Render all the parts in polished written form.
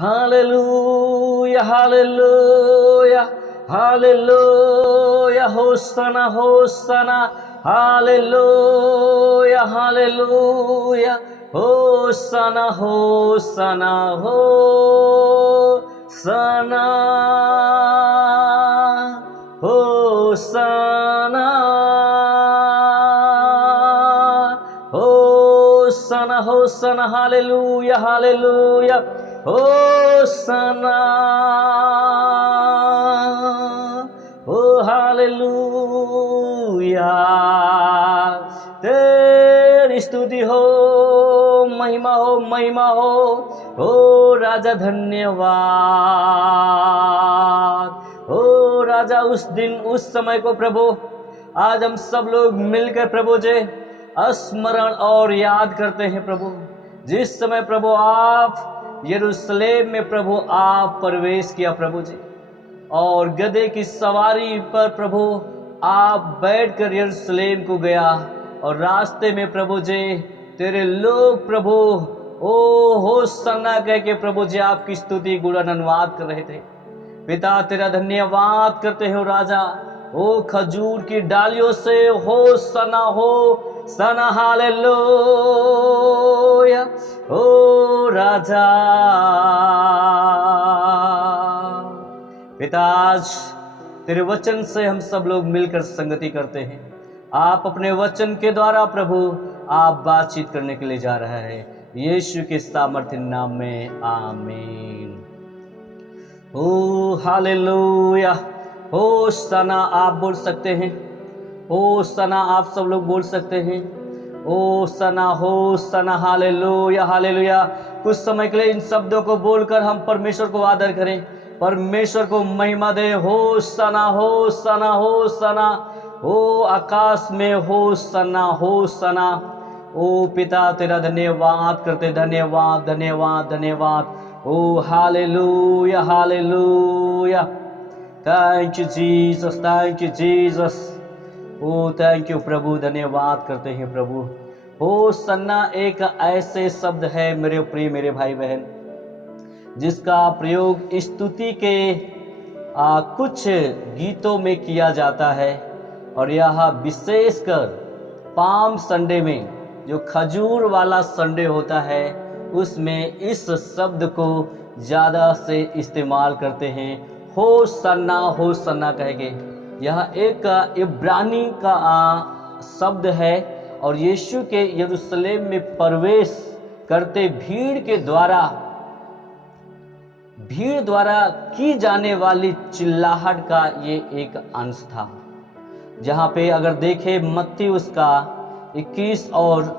Hallelujah, hallelujah, hallelujah, Hosanna, Hosanna, hallelujah, hallelujah, Hosanna, Hosanna, Hosanna, Hosanna, Hosanna, Hosanna, hallelujah, hallelujah, Hosanna, oh hallelujah, तेरी स्तुति हो, महिमा हो, महिमा हो, ओ राजा धन्यवाद, ओ राजा। उस दिन उस समय को प्रभु आज हम सब लोग मिलकर प्रभु जी स्मरण और याद करते हैं प्रभु, जिस समय प्रभु आप यरूशलेम में प्रभु आप प्रवेश किया प्रभु जी, और गधे की सवारी पर प्रभु आप बैठकर यरूशलेम को गया, और रास्ते में प्रभु जी तेरे लोग प्रभु ओ होसन्ना कह के प्रभु जी आपकी स्तुति गुणगान कर रहे थे। पिता तेरा धन्यवाद करते हो राजा, ओ खजूर की डालियों से हो सना हालेलुया, ओ राजा। पिता आज तेरे वचन से हम सब लोग मिलकर संगति करते हैं, आप अपने वचन के द्वारा प्रभु आप बातचीत करने के लिए जा रहा है, यीशु के सामर्थ्य नाम में आमीन। ओ हालेलुया, हो सना आप बोल सकते हैं, ओ सना आप सब लोग बोल सकते हैं, ओ सना हो सना हालेलुया हालेलुया। कुछ समय के लिए इन शब्दों को बोलकर हम परमेश्वर को आदर करें, परमेश्वर को महिमा दे। हो सना हो सना हो सना, ओ आकाश में हो सना। ओ पिता तेरा धन्यवाद करते, धन्यवाद धन्यवाद धन्यवाद। Oh hallelujah hallelujah, thank you Jesus, thank you Jesus. Oh thank you प्रभु, धन्यवाद करते हैं प्रभु। हो सन्ना एक ऐसे शब्द है मेरे प्रिय मेरे भाई बहन, जिसका प्रयोग स्तुति के कुछ गीतों में किया जाता है, और यह विशेषकर पाम संडे में जो खजूर वाला संडे होता है उसमें इस शब्द को ज़्यादा से इस्तेमाल करते हैं, हो सन्ना कहेंगे। यह एक इब्रानी का शब्द है, और यीशु के यरूशलेम में प्रवेश करते भीड़ द्वारा की जाने वाली चिल्लाहट का ये एक अंश था, जहाँ पे अगर देखें मत्ती उसका 21 और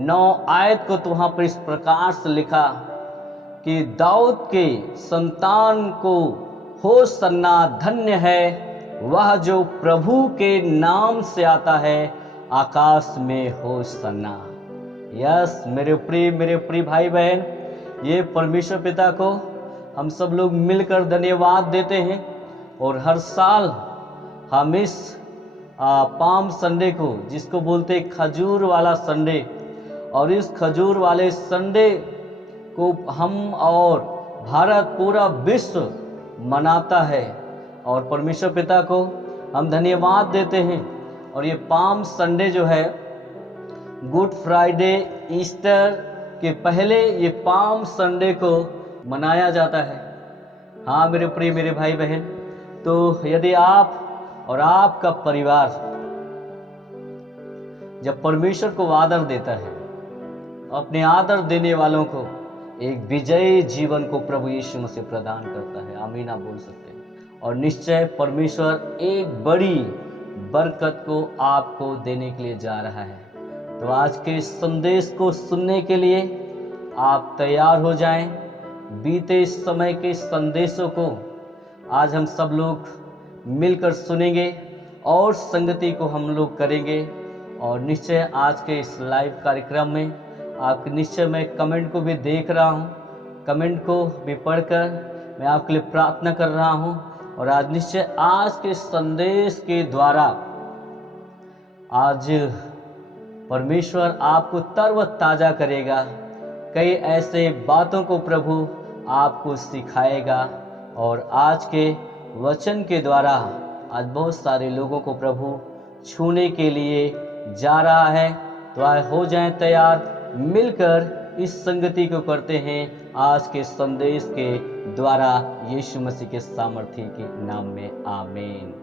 9 आयत को, तो वहाँ पर इस प्रकार से लिखा कि दाऊद के संतान को हो सन्ना, धन्य है वह जो प्रभु के नाम से आता है, आकाश में हो सन्ना। यस मेरे प्रिय भाई बहन, ये परमेश्वर पिता को हम सब लोग मिलकर धन्यवाद देते हैं, और हर साल हम इस पाम संडे को, जिसको बोलते खजूर वाला संडे, और इस खजूर वाले संडे को हम और भारत पूरा विश्व मनाता है, और परमेश्वर पिता को हम धन्यवाद देते हैं। और ये पाम संडे जो है, गुड फ्राइडे ईस्टर के पहले ये पाम संडे को मनाया जाता है। हाँ मेरे प्रिय मेरे भाई बहन, तो यदि आप और आपका परिवार जब परमेश्वर को आदर देता है, अपने आदर देने वालों को एक विजयी जीवन को प्रभु यीशु मसीह प्रदान करता है। आमीन आप बोल सकते हैं। और निश्चय परमेश्वर एक बड़ी बरकत को आपको देने के लिए जा रहा है। तो आज के इस संदेश को सुनने के लिए आप तैयार हो जाएं। बीते इस समय के संदेशों को आज हम सब लोग मिलकर सुनेंगे और संगति को हम लोग करेंगे। और निश्चय आज के इस लाइव कार्यक्रम में आपके निश्चय मैं कमेंट को भी देख रहा हूँ, कमेंट को भी पढ़कर मैं आपके लिए प्रार्थना कर रहा हूँ। और आज निश्चय आज के संदेश के द्वारा आज परमेश्वर आपको तरोताज़ा करेगा। कई ऐसे बातों को प्रभु आपको सिखाएगा। और आज के वचन के द्वारा आज बहुत सारे लोगों को प्रभु छूने के लिए जा रहा है। तो आए हो जाएं तैयार, मिलकर इस संगति को करते हैं आज के संदेश के द्वारा, यीशु मसीह के सामर्थ्य के नाम में, आमीन।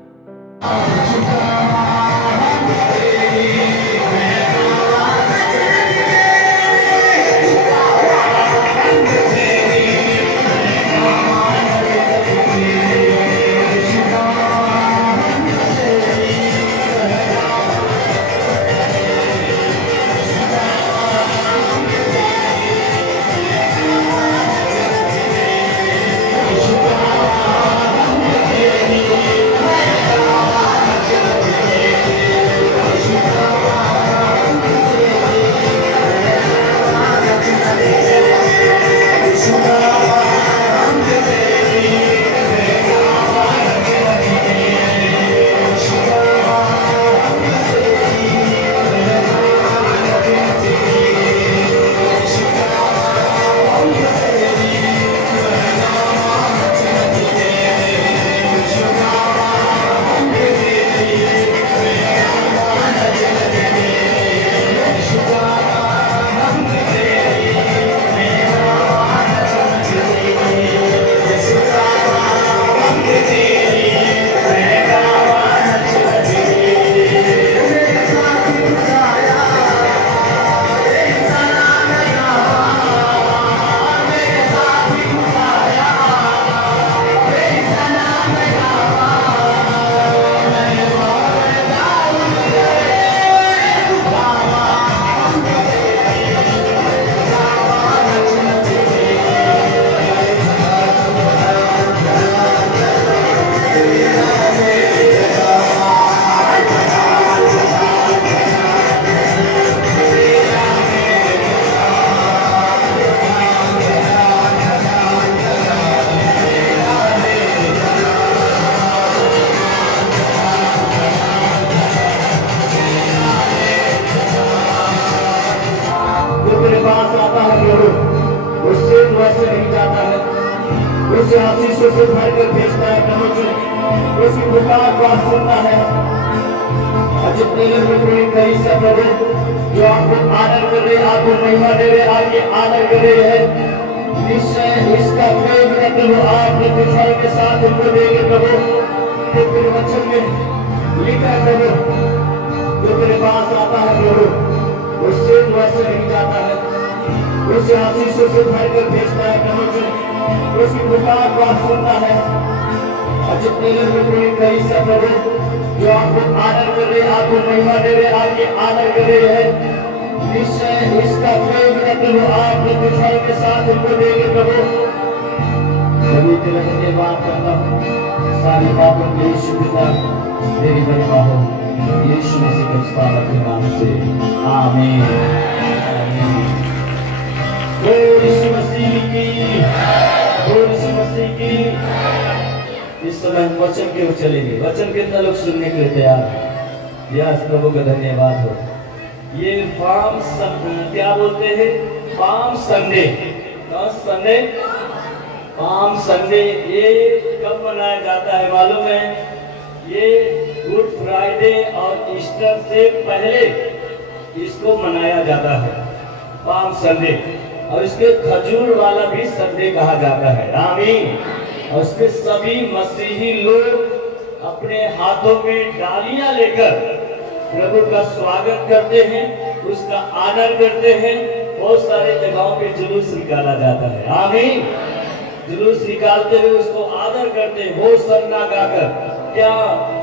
उससे आशीषों से भरकर भेजता है, प्रभु उसकी पुकार को सुनता है। और जितने लोग कोई कहीं से प्रभु जो आपको आदर कर रहे, आपको महिमा दे रहे, आपके आदर कर रहे हैं, निश्चय इसका कोई भी प्रभु आप प्रतिफल के साथ उनको देंगे। प्रभु तो तेरे वचन में लिखा है प्रभु जो तेरे पास आता है प्रभु उससे वैसे नहीं जाता है, उससे आशीषों से भरकर भेजता है। प्रभु उसकी पुकार को सुनता है। और जितने लोग कोई कहीं से प्रभु जो आपको आदर कर रहे, आपको महिमा दे रहे, आपके आदर कर रहे हैं, निश्चय इसका कोई भी प्रभु आप प्रतिफल के साथ उनको देंगे। प्रभु सभी तेरे धन्यवाद करता हूँ, सारी बातों के यीशु पिता तेरी महिमा हो, यीशु मसीह के नाम से, आमीन। यीशु मसीह की, यीशु मसीह की। इस समय हम वचन के ओर चलेंगे। वचन कितना लोग सुनने के लिए तैयार हैं? यस, प्रभु का धन्यवाद हो। ये पाम क्या बोलते हैं? Palm Sunday. Sunday, palm Sunday ये कब मनाया जाता है मालूम है? ये गुड फ्राइडे और ईस्टर से पहले इसको मनाया जाता है, पाम संडे। और इसके खजूर वाला भी संडे कहा जाता है, आमीन। और उसके सभी मसीही लोग अपने हाथों में डालियां लेकर प्रभु का स्वागत करते हैं, उसका आदर करते हैं। बहुत सारे जगहों पे जुलूस निकाला जाता है, आमीन। जुलूस निकालते हुए उसको आदर करते हैं, वो सन्ना गाकर। क्या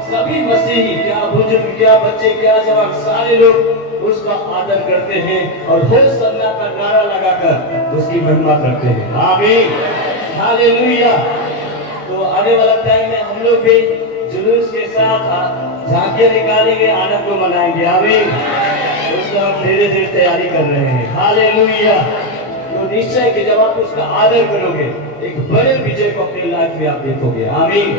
सभी मसीही, क्या बुजुर्ग, क्या बच्चे, क्या जवान, सारे लोग उसका आदर करते हैं और होसन्ना का नारा लगाकर उसकी महिमा करते हैं, आमीन, हालेलुया। तो आने वाला टाइम में हम लोग भी जुलूस के साथ झांकियां निकालेंगे, आनंद को मनाएंगे, आमीन। उसका हम धीरे धीरे तैयारी कर रहे हैं, हालेलुया। तो निश्चय कि जब आप उसका आदर करोगे, एक बड़े विजय को अपनी लाइफ में आप देखोगे, आमीन।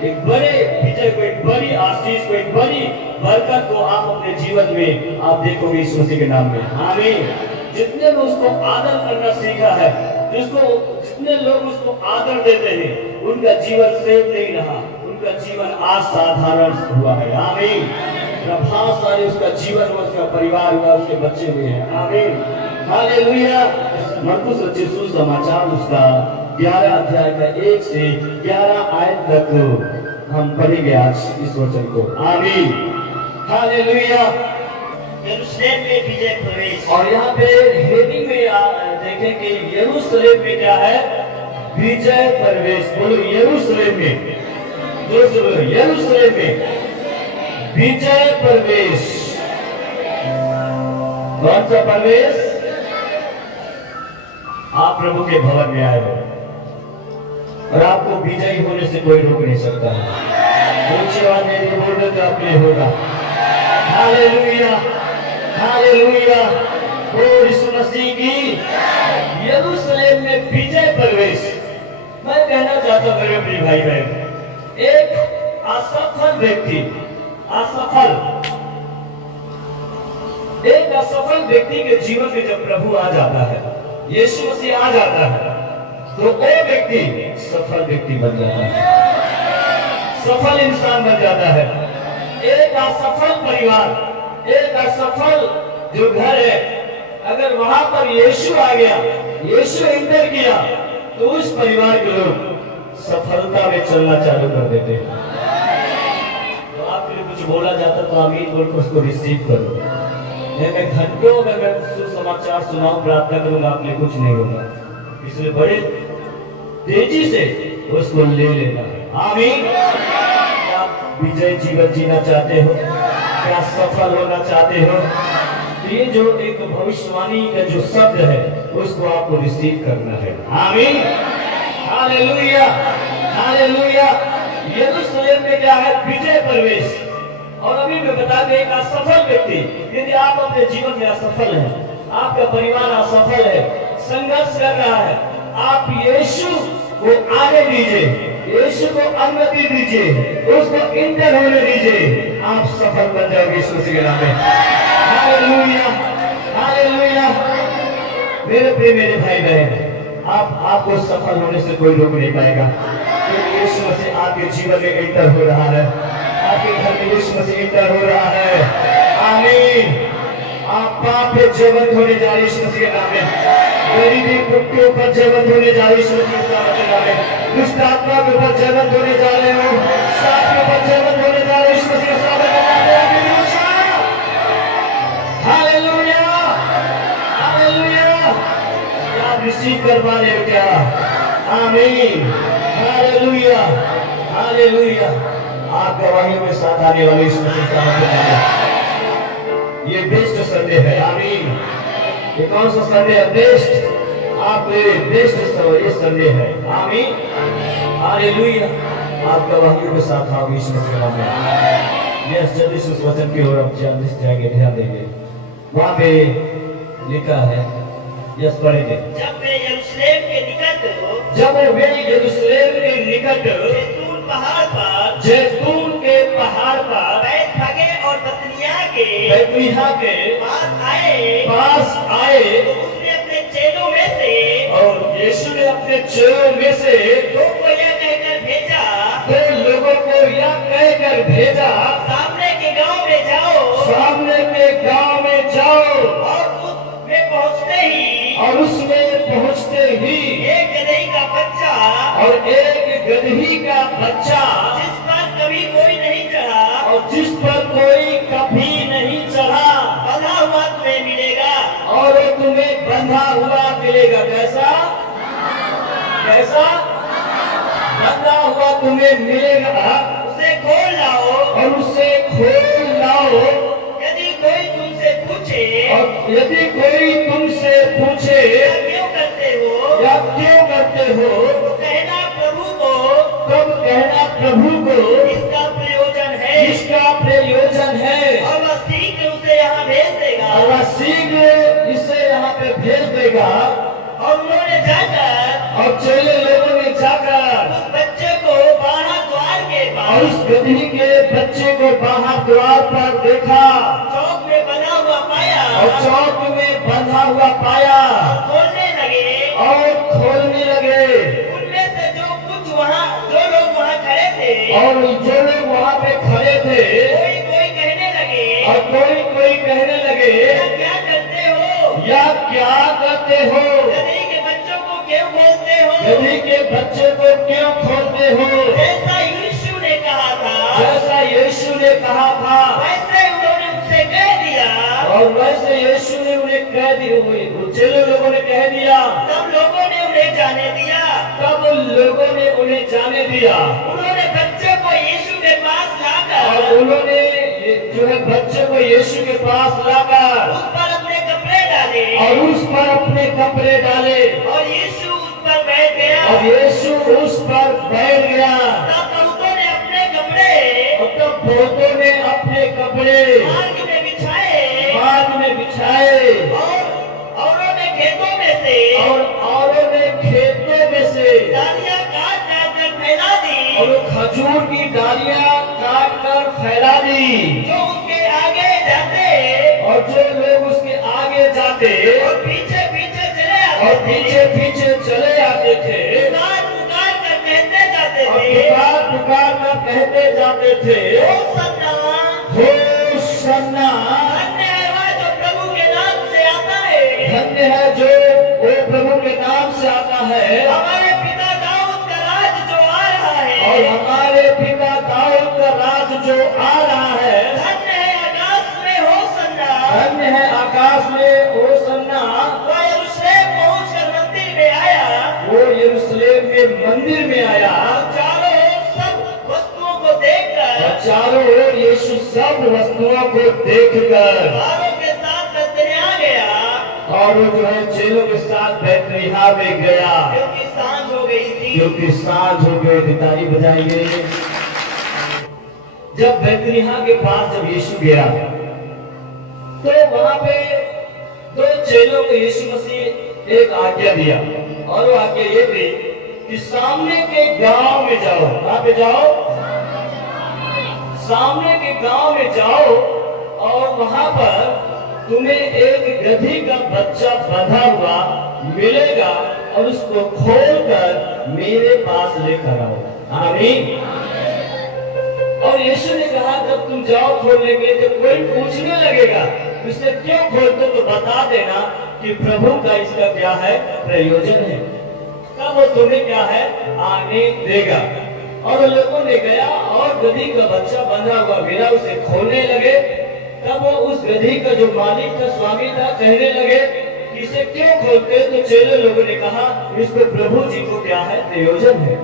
एक बड़े विजय को, एक बड़ी आशीष को, एक बड़ी बरकत को आप अपने जीवन में आप देखोगे यीशु मसीह के नाम में, आमीन। जितने ने उसको आदर करना सीखा है, जिसको जितने लोग उसको आदर देते हैं उनका जीवन सेव नहीं रहा, उनका जीवन असाधारण हुआ है। आमीन। प्रभावशाली उसका जीवन हुआ, उसका परिवार हुआ, उसके बच्चे हुए हैं। आमीन। हालेलुया। मरकुस रचित सुसमाचार उसका 11 अध्याय का 1 से 11 आयत तक हम पढ़ेंगे आज इस वचन को। आमीन। हालेलुया। यरूशलेम में विजय प्रवेश। और यहाँ पे हेडिंग में देखें कि यरूशलेम में क्या है? विजय प्रवेश। बोलो यरूशलेम में, जोर से बोलो यरूशलेम में विजय प्रवेश। कौन सा प्रवेश? आप प्रभु के भवन में आए हो और आपको विजयी होने से कोई रोक नहीं सकता है। ऊंची आवाज में यदि बोल रहे तो आपके होगा। Hallelujah, hallelujah. ओ यीशु मसीह की यरूशलेम में विजय प्रवेश। मैं कहना चाहता हूं मेरे प्रिय भाई बहन, एक असफल व्यक्ति, एक असफल व्यक्ति के जीवन में जब प्रभु आ जाता है, यीशु मसीह आ जाता है, तो वो व्यक्ति सफल व्यक्ति बन जाता है, सफल इंसान बन जाता है। एक असफल परिवार, एक असफल जो घर है, अगर वहां पर यीशु आ गया, यीशु एंटर किया, तो उस परिवार के लोग सफलता में चलना चालू कर देते हैं। तो आपके लिए कुछ बोला जाता तो आमीन बोल कर उसको रिसीव करो। मैं घंटों अगर मैं सुसमाचार सुनाऊं, प्रार्थना करूंगा, आप लिए कुछ नहीं होगा। इसलिए बड़े तेजी से उसको ले लेना है। आमीन। क्या आप विजय जीवन जीना चाहते हो? क्या सफल होना चाहते हो? तो ये जो एक भविष्यवाणी का जो शब्द है उसको आपको रिसीव करना है। आमीन। Hallelujah, hallelujah. यरूशलेम में क्या है? विजय प्रवेश। और अभी मैं बता दें, एक असफल व्यक्ति, यदि आप अपने जीवन में असफल हैं, आपका परिवार असफल है, संघर्ष कर रहा है, आप यीशु को आने दीजिए, यीशु को अनुमति दीजिए, उसको इंटर होने दीजिए, आप सफल बन जाओगे यीशु मसीह के नाम में। Hallelujah, hallelujah. मेरे प्रिय मेरे भाई बहन, आपको सफल होने से कोई रोक नहीं पाएगा, क्योंकि यीशु मसीह आपके जीवन में इंटर हो रहा है, आपके घर में यीशु मसीह इंटर हो रहा है। आमीन। आप पाप पे जयवंत होने जा रहे यीशु मसीह के नाम में, गरीबी के ऊपर जयवंत होने जा रहे यीशु मसीह के नाम में, दुष्ट आत्मा के ऊपर जयवंत होने जा रहे हो, सांप के ऊपर जयवंत होने जा रहे यीशु मसीह के नाम में। Hallelujah, hallelujah. क्या आप रिसीव कर पा रहे हो क्या? आमीन। Hallelujah, hallelujah. आप गवाहियों में साथ आने वाले यीशु मसीह का नाम है। ये बेस्ट संडे है। आमीन। ये कौन सा संडे है? बेस्ट। आप बेस्ट ये संडे है। आमीन। हालेलुया। आप गवाहियों के साथ आओ यीशु मसीह का नाम है। यस, जल्दी से उस वचन की ओर हम जल्दी से जाएंगे, ध्यान देंगे। वहां पे लिखा है, यस पढ़ेंगे। जब वे यरूशलेम के निकट जैतून के पहाड़ पर बैतफगे और बैतनिय्याह के पास आए, तो उसने अपने चेलों में से और यीशु ने अपने चेलों में से दो को यह कहकर भेजा, दो लोगों को यह कहकर भेजा, सामने के गांव में जाओ, सामने के गांव में जाओ, और उसमें पहुंचते ही एक गदही का बच्चा, और एक गदही का बच्चा, जिस पर कभी कोई नहीं चढ़ा, और जिस पर कोई कभी नहीं चढ़ा, बंधा हुआ तुम्हें मिलेगा, और वो तुम्हें बंधा हुआ मिलेगा। कैसा? कैसा? बंधा हुआ तुम्हें मिलेगा। उसे खोल लाओ, और उसे खोल लाओ। यदि कोई तुमसे पूछे, और यदि कोई तुमसे पूछे, क्यों करते हो, या क्यों करते हो, तो कहना प्रभु को, तब कहना प्रभु को इसका प्रयोजन है, इसका प्रयोजन है, और वह शीघ्र उसे यहाँ भेज देगा। और वह शीघ्र इसे यहाँ पे भेज देगा। और उन्होंने जाकर, और चेले लोगों ने जाकर उस बच्चे को बाहर द्वार के और पास, उस गदही के बच्चे को बाहर द्वार पर देखा, चौक में बना हुआ पाया, और चौक में बंधा हुआ पाया, और खोलने लगे, और खोलने लगे। उनमें से जो लोग वहाँ खड़े थे, और जो लोग वहाँ पे खड़े थे, कोई कहने लगे, और कोई कहने लगे, क्या करते हो? या क्या करते हो? गदही के बच्चों को क्यों बोलते हो? गदही के बच्चे को क्यों खोलते हो? जैसा यीशु ने कहा था, जैसा यीशु ने कहा था, वैसे उन्होंने उनसे कह दिया। और वैसे यीशु ने उन्हें कह दिया, चेले लोगों ने कह दिया। तब लोगों ने उन्हें जाने दिया। तब लोगों ने उन्हें जाने दिया। उन्होंने बच्चे को यीशु के पास और लाकर, उन्होंने जो है बच्चे को यीशु के पास लाकर उस पर अपने कपड़े डाले, और उस पर अपने कपड़े डाले, और यीशु उस पर बैठ गया। और यीशु उस पर बैठ गया। तब बहुतों ने अपने कपड़े और तब बहुतों ने अपने कपड़े मार्ग में बिछाए, मार्ग में बिछाए, और औरों ने खेतों में से और औरों ने खेतों में से डालियां काट काट कर फैला दी, और वो खजूर की डालियां काट कर फैला दी। जो उसके आगे जाते और जो लोग उसके आगे जाते और पीछे पीछे चले और आते थे, पीछे पीछे चले आते थे, पुकार पुकार कर कहते जाते और थे, पुकार पुकार कर कहते जाते थे, होसन्ना, होसन्ना, धन्य है वह जो प्रभु के नाम से आता है, धन्य है जो वो प्रभु के नाम से आता है। हमारे पिता दाऊद का राज जो आ रहा और है, हमारे पिता दाऊद का राज जो आ रहा है। धन्य है आकाश में होसन्ना, धन्य है आकाश में होसन्ना। वह यरूशलेम पहुंचकर मंदिर में आया, वो यरूशलेम के मंदिर में आया। चारों ओर सब वस्तुओं को देखकर, और चारों ओर यीशु सब वस्तुओं को देखकर, बारों के साथ बदरिया गया, और वो जो है चेलों के साथ बैतनिय्याह में गया, क्योंकि सांझ हो गई थी। क्योंकि सांझ हो गई थी। ताली बजाइए। जब बैतनिय्याह के पास जब यीशु गया, तो वहां पे दो चेलों को यीशु मसीह एक आज्ञा दिया, और वो आज्ञा ये थी कि सामने के गांव में जाओ। कहां पे जाओ? सामने के गांव में जाओ, और वहां पर तुम्हें एक गधी का बच्चा बंधा हुआ मिलेगा, और उसको खोलकर मेरे पास लेकर आओ। आमीन। और यीशु ने कहा, जब तुम जाओ खोलने के लिए, जब कोई पूछने लगेगा इससे क्यों खोलते, तो बता देना कि प्रभु का इसका क्या है प्रयोजन है, तब वो तुम्हें क्या है आने देगा। और लोगों ने गया और गधी का बच्चा बंधा हुआ मिला, उसे खोलने लगे। तब वो उस गधी का जो मालिक था, स्वामी था, कहने लगे कि इसे क्यों खोलते, तो चेले लोगों ने कहा इसको प्रभु जी को क्या है प्रयोजन है।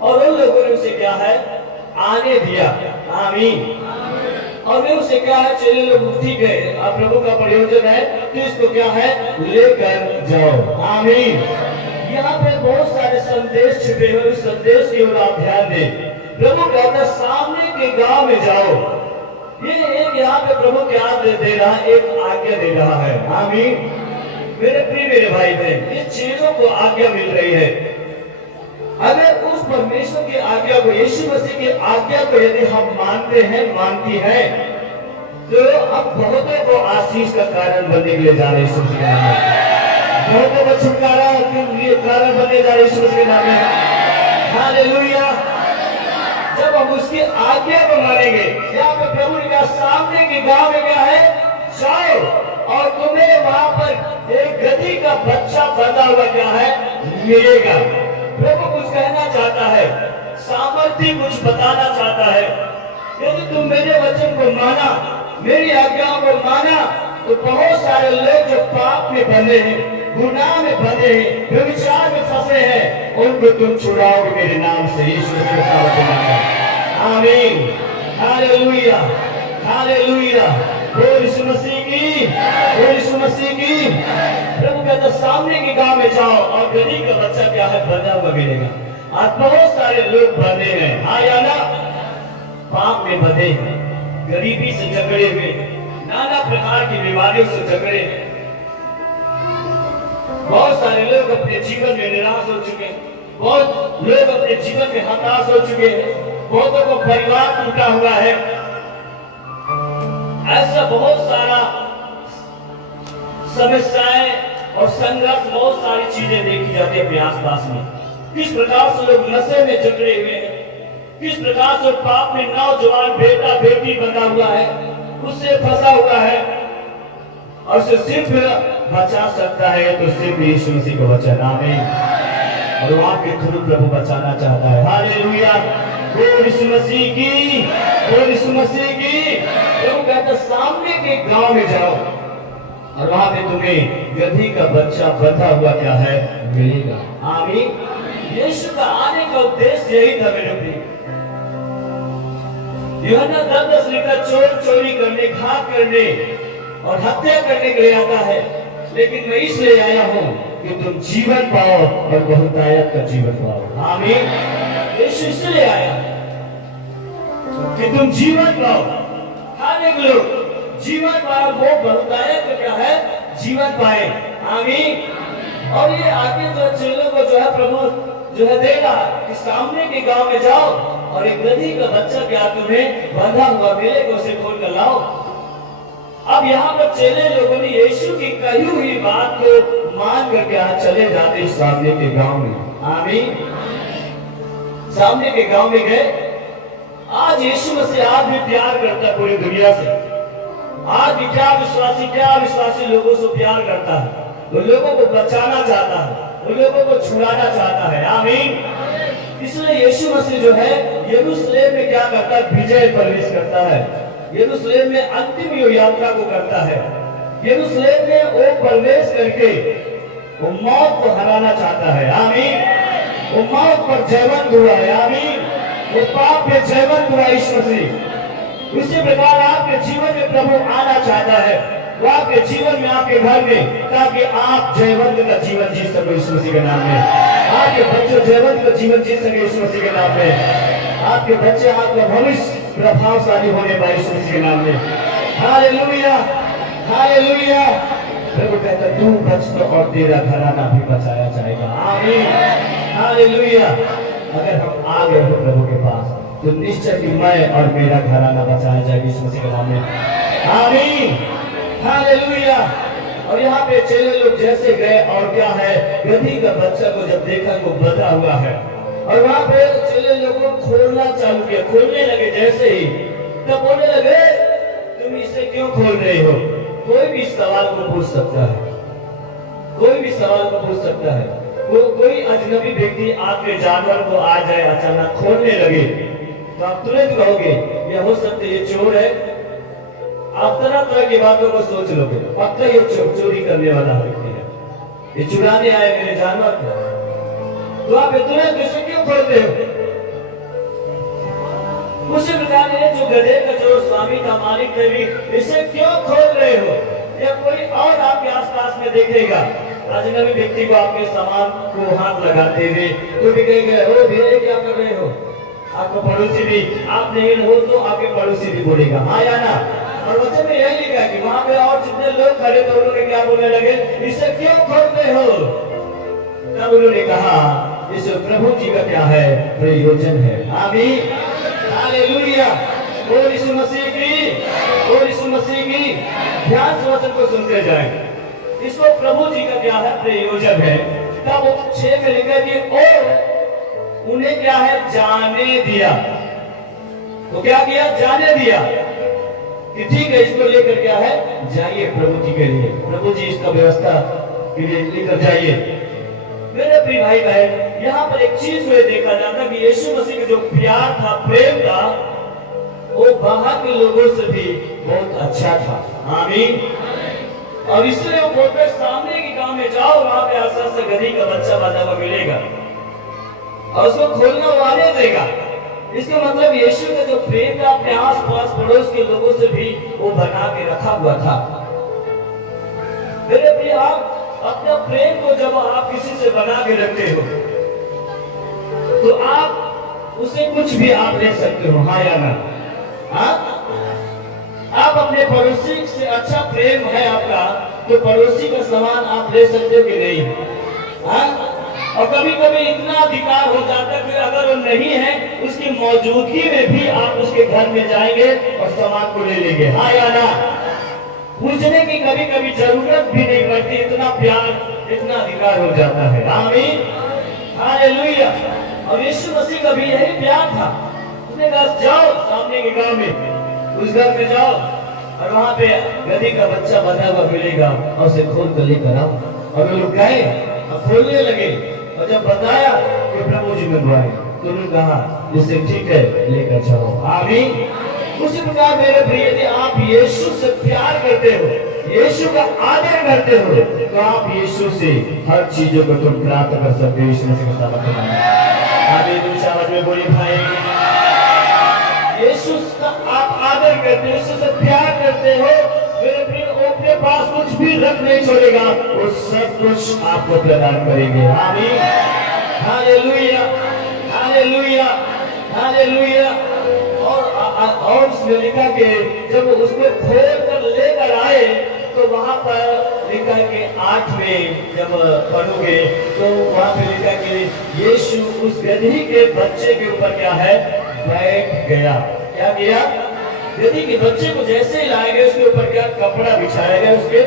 और उन लोगों ने उसे क्या है आने दिया। आमीन। और वे उसे क्या है, चेले लोग ठीक है, अब प्रभु का प्रयोजन है तो इसको क्या है लेकर जाओ। आमीन। यहाँ पे बहुत सारे संदेश छिपे हुए, उस संदेश की ओर आप ध्यान दें। प्रभु कहता सामने के गांव में जाओ। ये एक यहाँ पे प्रभु क्या दे रहा है, एक आज्ञा दे रहा है। आमीन। मेरे प्रिय मेरे भाई बहन, ये चीजों को आज्ञा मिल रही है। अगर उस परमेश्वर की आज्ञा को, यीशु मसीह की आज्ञा को यदि हम मानते हैं, मानती हैं, तो अब बहुतों को आशीष का कारण बनने के लिए जा रहे हैं। बहुतों को छुटकारा के लिए कारण बनने जा रहे हैं के नाम में। हालेलुया। जब हम उसकी आज्ञा को मानेंगे, यहाँ पे प्रभु ने कहा सामने के गांव में क्या है, जाओ और तुम्हें वहां पर एक गधी का बच्चा बंधा हुआ क्या है मिलेगा। प्रभु कुछ कहना चाहता है, सामर्थ्य कुछ बताना चाहता है। यदि तुम मेरे वचन को माना, मेरी आज्ञाओं को माना, तो बहुत सारे लोग जो पाप में बंधे हैं, गुनाह में बंधे हैं, व्यभिचार में फंसे हैं, उनको तुम छुड़ाओगे मेरे नाम से। यीशु मसीह का वचन है। आमीन। हालेलुया। हालेलुया। बोल यीशु मसीह की, बोल यीशु मसीह की। प्रभु कहता सामने के गांव में जाओ और गधी का बच्चा क्या है बंधा हुआ मिलेगा। आज बहुत सारे लोग बंधे हैं, हाँ या ना, पाप में बंधे हैं, गरीबी से झगड़े हुए, नाना प्रकार की बीमारियों से झगड़े हैं। बहुत सारे लोग अपने जीवन में निराश हो चुके हैं, बहुत लोग अपने जीवन में हताश हो चुके हैं, बहुतों को परिवार टूटा हुआ है। ऐसा बहुत सारा समस्याएं और संघर्ष, बहुत सारी चीजें देखी जाती है अपने आसपास में। किस प्रकार से लोग नशे में जकड़े हुए हैं, किस प्रकार से पाप में नौजवान बेटा बेटी बना हुआ है, उससे फंसा हुआ है, और उसे सिर्फ बचा सकता है तो सिर्फ यीशु मसीह को बचाना। आमीन। और वहां के थ्रू प्रभु बचाना चाहता है। हालेलुया। बोल यीशु मसीह की, बोल यीशु मसीह की। प्रभु कहता सामने के गांव में जाओ और वहां पे तुम्हें गधी का बच्चा बंधा हुआ क्या है मिलेगा। आमीन। यीशु का आने का उद्देश्य यही था मेरे प्रिय। यूहन्ना 10:10 लिखा, चोर चोरी करने, घात करने और हत्या करने के लिए आता है, लेकिन मैं इसलिए आया हूं कि तुम जीवन पाओ और बहुतायत का जीवन पाओ। आमीन। यीशु इसलिए आया कि तुम जीवन पाओ। हर एक लोग जीवन पाओ, वो बहुतायत का क्या है जीवन पाए। आमीन। और ये आगे जो चेलों को जो है प्रभु जो है देगा कि सामने के गांव में जाओ और एक गधी का बच्चा क्या तुम्हें बंधा हुआ मिले को उसे खोल कर लाओ। अब यहाँ पर चेले लोगों ने यीशु की कही हुई बात को मान कर क्या चले जाते सामने के गांव में। आमीन। सामने के गांव में गए। आज यीशु मसीह आज भी प्यार करता है पूरी दुनिया से। आज भी क्या विश्वासी लोगों से प्यार करता है, वो लोगों को बचाना चाहता है, वो लोगों को छुड़ाना चाहता है। आमीन। इसलिए यीशु मसीह जो है यरूशलेम में क्या करता है, विजय प्रवेश करता है। यरूशलेम में अंतिम यात्रा को करता है। यरूशलेम में वो प्रवेश करके वो मौत को हराना चाहता है। आमीन। वो मौत पर जयवंत हुआ है। आमीन। वो पाप पे जयवंत हुआ यीशु मसीह। उसी प्रकार आपके जीवन में प्रभु आना चाहता है, वो आपके जीवन में, आपके घर में, ताकि आप जयवंत का जीवन जी सको यीशु मसीह के नाम में। आपके बच्चे जयवंत का जीवन जी सके यीशु मसीह के नाम में। आपके बच्चे, आपका भविष्य प्रभावशाली होने पाए यीशु मसीह के नाम में। Hallelujah, hallelujah. प्रभु कहता तू बच तो और तेरा घराना भी बचाया जाएगा। आमीन। हालेलुया। अगर हम आ गए हो प्रभु के पास तो निश्चय कि मैं और मेरा घराना बचाया जाएगा यीशु मसीह के नाम में। आमीन। हालेलुया। और यहाँ पे चेले लोग जैसे गए और क्या है, गधी का बच्चा को जब देखा तो बंधा हुआ है, और वहां पे चेले लोगों को खोलना चालू किया। खोलने लगे जैसे ही, तब बोलने लगे तुम इसे क्यों खोल रहे हो। कोई भी सवाल को पूछ सकता है, कोई भी सवाल को पूछ सकता है। कोई अजनबी व्यक्ति आपके जानवर को आ जाए, अचानक खोलने लगे, तो आप तुरंत कहोगे ये हो सकता है ये चोर है। आप तरह तरह की बातों को सोच लोगे, पक्का ये चोरी करने वाला व्यक्ति है, ये चुराने आए मेरे जानवर को। तो आप तुरंत इसे क्यों खोलते हो। उसी प्रकार जो गधे का जो स्वामी का मालिक है भी, इसे क्यों खोल रहे हो। या कोई और आपके आसपास में देखेगा अजनबी व्यक्ति को आपके सामान को हाथ लगाते हुए, तो भी कहेगा ओ भैया क्या कर रहे हो। आपका पड़ोसी भी, आप नहीं हो तो आपके पड़ोसी भी बोलेगा हाँ या ना। और वचन में यही लिखा कि वहां पे और जितने लोग खड़े थे उन्होंने क्या बोलने लगे, इसे क्यों खोलते हो। तब उन्होंने कहा इस प्रभु जी का क्या है प्रयोजन है। आमीन। हालेलुया। बोल यीशु मसीह की, बोल यीशु मसीह की। ध्यान से वचन को सुनते जाएं। इसको प्रभु जी का क्या है प्रयोजन है। तब 6 में लिखा कि ओ उन्हें क्या है जाने दिया। तो क्या किया, जाने दिया कि ठीक है इसको लेकर क्या है जाइए प्रभु जी के लिए, प्रभु जी इसका व्यवस्था के लिए लेकर जाइए। मेरे प्रिय भाई बहन, यहाँ पर एक चीज में देखा जाता कि यीशु मसीह का जो प्यार था, प्रेम था, वो बाहर के लोगों से भी बहुत अच्छा था। आमीन। और इसलिए वो बोलते सामने के गांव में जाओ, वहां पे आसपास से गधी का बच्चा बंधा हुआ मिलेगा और उसको खोलना वो आने देगा। इसका मतलब यीशु का जो प्रेम था अपने आस पास पड़ोस के लोगों से भी वो बना के रखा हुआ था। मेरे प्रिय, आप अपना प्रेम को जब आप किसी से बना के रखते हो तो आप उसे कुछ भी आप ले सकते हो, हाँ या ना। हाँ, आप अपने पड़ोसी से अच्छा प्रेम है आपका तो पड़ोसी का सामान आप ले सकते हो कि नहीं। हाँ, और कभी कभी इतना अधिकार हो जाता है कि अगर वो नहीं है उसकी मौजूदगी में भी आप उसके घर में जाएंगे और सामान को ले लेंगे, हाँ या ना। पूछने की कभी कभी जरूरत भी नहीं पड़ती, इतना प्यार, इतना अधिकार हो जाता है। आमीन, हालेलुया। और यीशु मसीह का भी यही प्यार था। उसने कहा जाओ सामने के गांव में, उस घर में जाओ और वहां पे गधी का बच्चा बंधा हुआ मिलेगा और उसे खोल कर लेकर आओ। और वो लोग गए और खोलने लगे, और जब बताया कि प्रभु जी मंगवाए, तो उन्होंने कहा जैसे ठीक है लेकर जाओ। आमीन। उसी प्रकार मेरे प्रिय यदि आप यीशु से प्यार करते हो, यीशु का आदर करते हो, तो आप यीशु से हर चीजों को तुम प्राप्त कर सकते हो। यीशु मसीह का सामर्थ्य है। आगे दूसरे आवाज में बोलिए भाई, यीशु का आप आदर करते हो, यीशु से प्यार करते हो, मेरे प्रिय आपके पास कुछ भी रख नहीं छोड़ेगा, वो सब कुछ आपको प्रदान करेंगे। आमीन, हालेलुया, हालेलुया, हालेलुया। और उसमें लिखा कि जब उसको खोल कर लेकर आए, तो वहां पर लिखा कि 8 में जब पढ़ोगे तो वहां पे लिखा कि यीशु उस गधी के बच्चे के ऊपर क्या है, बैठ गया। क्या किया? गधी के बच्चे को जैसे ही लाए गए, उसके ऊपर क्या कपड़ा बिछाया गया उसके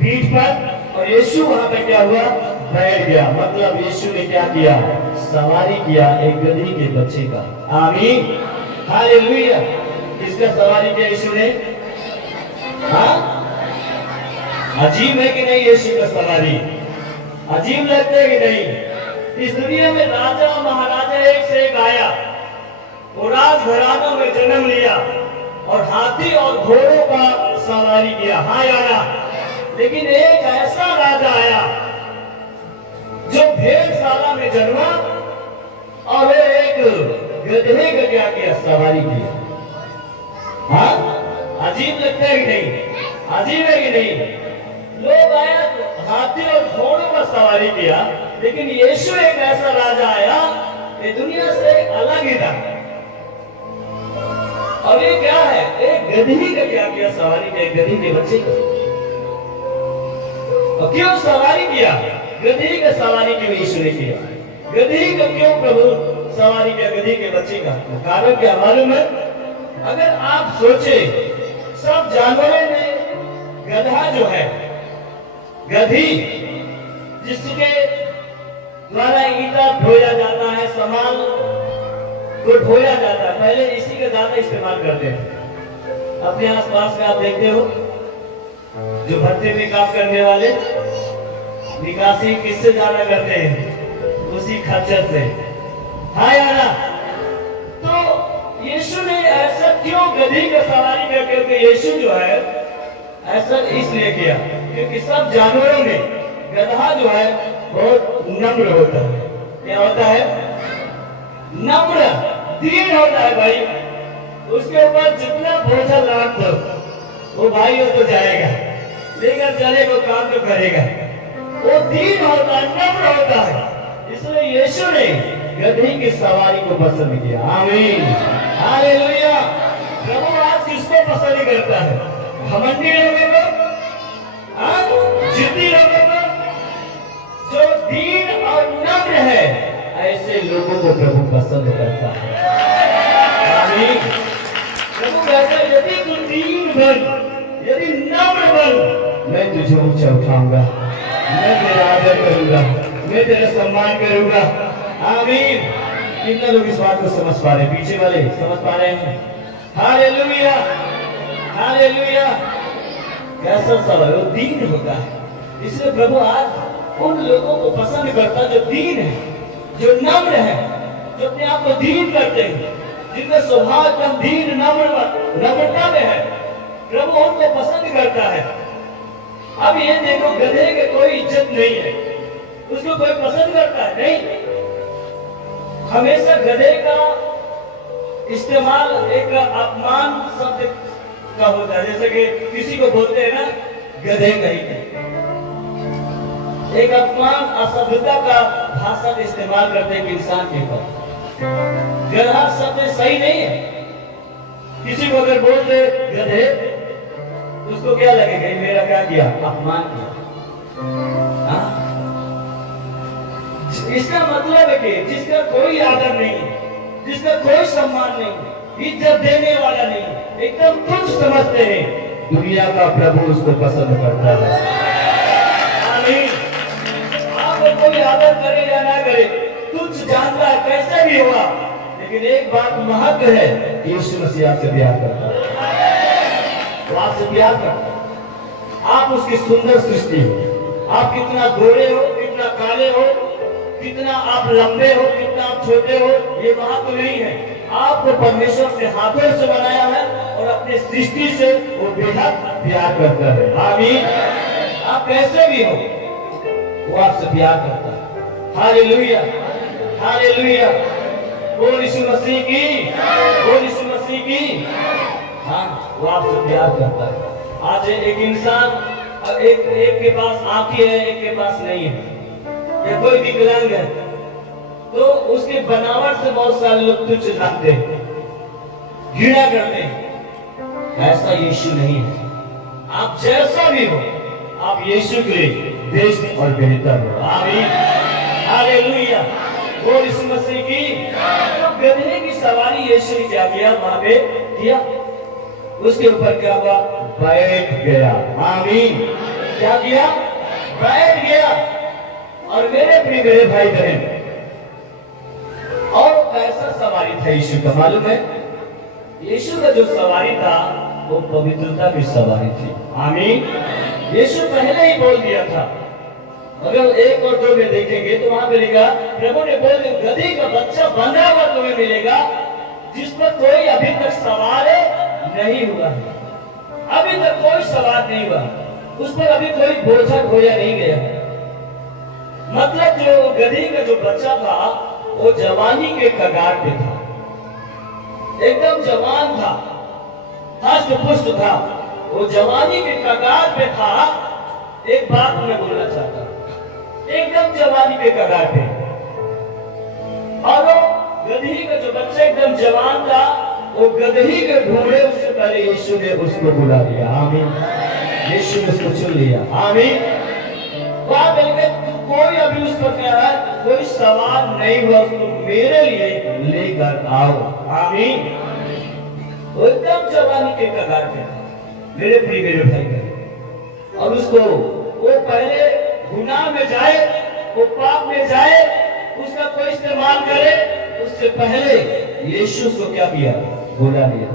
पीठ पर, और यीशु वहां पर क्या हुआ, बैठ गया। मतलब यीशु ने क्या किया, सवारी किया एक गधी के बच्चे का। आमीन, हालेलुया। किसका सवारी किया यीशु ने? हाँ, अजीब है कि नहीं यीशु का सवारी? अजीब लगता है कि नहीं? इस दुनिया में राजा महाराजा एक से एक आया, वो राजघरानों में जन्म लिया और हाथी और घोड़ों का सवारी किया। हाँ या ना? लेकिन एक ऐसा राजा आया जो भेड़शाला में जन्मा और एक गधे का क्या किया, सवारी किया। हाँ, अजीब लगता है कि नहीं? अजीब है कि नहीं? लोग आया हाथी और घोड़ों का सवारी किया, लेकिन यीशु एक ऐसा राजा आया ये दुनिया से अलग ही था। और ये क्या है, एक गधी का क्या किया, सवारी किया, एक गधी के बच्चे का। और क्यों सवारी किया? गधी का सवारी क्यों यीशु ने किया? गधी का क्यों प्रभु सवारी किया, गधी के बच्चे का? कारण क्या मालूम है? अगर आप सोचे, सब जानवरों में गधा जो है, गधी जिसके द्वारा ईंटा ढोया जाता है, सामान को ढोया जाता है, पहले इसी का ज्यादा इस्तेमाल करते हैं। अपने आसपास में आप देखते हो जो भट्टे में काम करने वाले निकासी किससे ज्यादा करते हैं? उसी खच्चर से। हाँ या ना? तो यीशु ने ऐसा क्यों गधी का सवारी किया? क्योंकि यीशु जो है ऐसा इसलिए किया क्योंकि सब जानवरों में गधा जो है बहुत नम्र होता है। क्या होता है? नम्र, दीन होता है भाई। उसके ऊपर जितना बोझा लाद दो वो भाई हो तो जाएगा, लेकर चलेगा, काम तो करेगा। वो दीन होता है, नम्र होता है। इसलिए यीशु ने गधी की सवारी को पसंद किया। आमीन, हालेलुया। प्रभु आज किसको पसंद करता है? घमंडी लोगों को, जिद्दी लोगों को, जो दीन और नम्र है, ऐसे लोगों को प्रभु पसंद करता है। आमीन। प्रभु कहता है यदि तू दीन बन, यदि नम्र बन, मैं तुझे ऊंचा उठाऊंगा, मैं तेरा आदर करूंगा, मैं तेरा सम्मान करूंगा। आमीन। कितना लोग इस बात को समझ पा रहे हैं? पीछे वाले समझ पा रहे हैं? Hallelujah, hallelujah. कैसा सवाल, वो दीन होता है। इसलिए प्रभु आज उन लोगों को पसंद करता है जो दीन है, जो नम्र है, जो अपने आप को दीन करते हैं, जिनका स्वभाव एकदम दीन नम्रता में है। प्रभु उनको पसंद करता है। अब ये देखो, गधे के कोई इज्जत नहीं है, उसको कोई पसंद करता है नहीं। हमेशा गधे का इस्तेमाल एक अपमान शब्द का होता है। जैसे कि किसी को बोलते हैं ना गधे कहीं, एक अपमान असभ्यता का भाषा का इस्तेमाल करते हैं इंसान के ऊपर। गधा शब्द सही नहीं है। किसी को अगर बोल दे गधे, उसको क्या लगेगा? मेरा क्या किया? अपमान किया। इसका मतलब है कि जिसका कोई आदर नहीं, जिसका कोई सम्मान नहीं, इज्जत देने वाला नहीं, एकदम तुच्छ समझते हैं, दुनिया का प्रभु उसको पसंद करता है। आमीन। आपको कोई आदर करे या ना करे, तुच्छ जानता है, कैसे भी होगा, लेकिन एक बात महत्व है, यीशु मसीह आपसे प्यार करता है। वो आपसे प्यार करता है। आप उसकी सुंदर सृष्टि हो। आप कितना गोरे हो, कितना काले हो, कितना आप लंबे हो, कितना आप छोटे हो, ये महत्व नहीं है। आपको परमेश्वर अपने हाथों से बनाया है और अपने सृष्टि से वो बेहद प्यार करता है। आमीन। आप कैसे भी हो, वो आपसे प्यार करता है। Hallelujah, hallelujah. बोल यीशु मसीह की, बोल यीशु मसीह की। हाँ, वो आपसे प्यार करता है। आज एक इंसान, एक के पास आंखें है, एक के पास नहीं है, या कोई विकलांग है, तो उसकी बनावट से बहुत सारे लोग तुच्छ जानते हैं, घृणा करते हैं। ऐसा यीशु नहीं है। आप जैसा भी हो, आप यीशु के लिए बेस्ट और बेहतर हो। आमीन, हालेलुया। बोल यीशु मसीह की। तो गधे की सवारी यीशु ने क्या किया? वहां पे किया, उसके ऊपर क्या हुआ? बैठ गया। आमीन। क्या किया? बैठ गया। और मेरे प्रिय मेरे भाई बहन, और कैसा सवारी था यीशु का मालूम है? यीशु का जो सवारी था वो पवित्रता की सवारी थी। आमीन। यीशु पहले ही बोल दिया था। अगर 1 और 2 में देखेंगे तो वहां मिलेगा, प्रभु ने बोल दिया, गधी का बच्चा बंधा हुआ तुम्हें मिलेगा, जिस पर कोई अभी तक सवार नहीं हुआ है। अभी तक कोई सवार नहीं हुआ, उस पर अभी कोई बोझा ढोया नहीं गया। मतलब जो गधी का जो बच्चा था वो जवानी के कगार पे था, एकदम जवान था, हष्ट पुष्ट था, वो जवानी के कगार पे था। एक बात मैं बोलना चाहता हूं, एकदम जवानी के कगार पे, और वो गधी का जो बच्चा एकदम जवान था, वो गधी के ढूंढे उससे पहले यीशु ने उसको बुला लिया। आमीन। यीशु ने उसको चुन लिया। आमीन। बात है, कोई अभी उस पर क्या है, कोई सवाल नहीं हुआ, उसको मेरे लिए लेकर आओ। आमीन। वो एकदम जवानी के कगार पे मेरे प्रिय मेरे भाई बहन, और उसको वो पहले गुनाह में जाए, वो पाप में जाए, उसका कोई इस्तेमाल करे, उससे पहले यीशु उसको क्या किया? बुला लिया।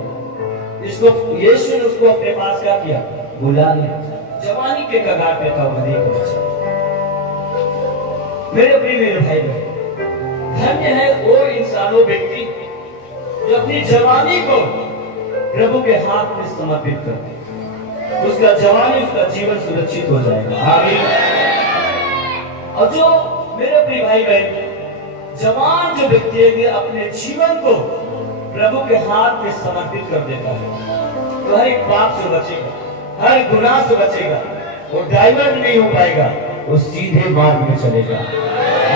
इसको यीशु ने उसको अपने पास क्या किया? बुला लिया। जवानी के कगार पे था वो गधी का बच्चा। मेरे प्रिय मेरे भाई बहन, धन्य है वो इंसानों व्यक्ति जो अपनी जवानी को प्रभु के हाथ में समर्पित करते, उसका जवानी, उसका जीवन सुरक्षित हो जाएगा। आमीन। और जो मेरे प्रिय भाई बहन, जवान जो व्यक्ति है अपने जीवन को प्रभु के हाथ में समर्पित कर देता है, तो हर एक पाप से बचेगा, हर गुनाह से बचेगा, वो डाइवर्ट नहीं हो पाएगा, वो सीधे मार्ग में चलेगा।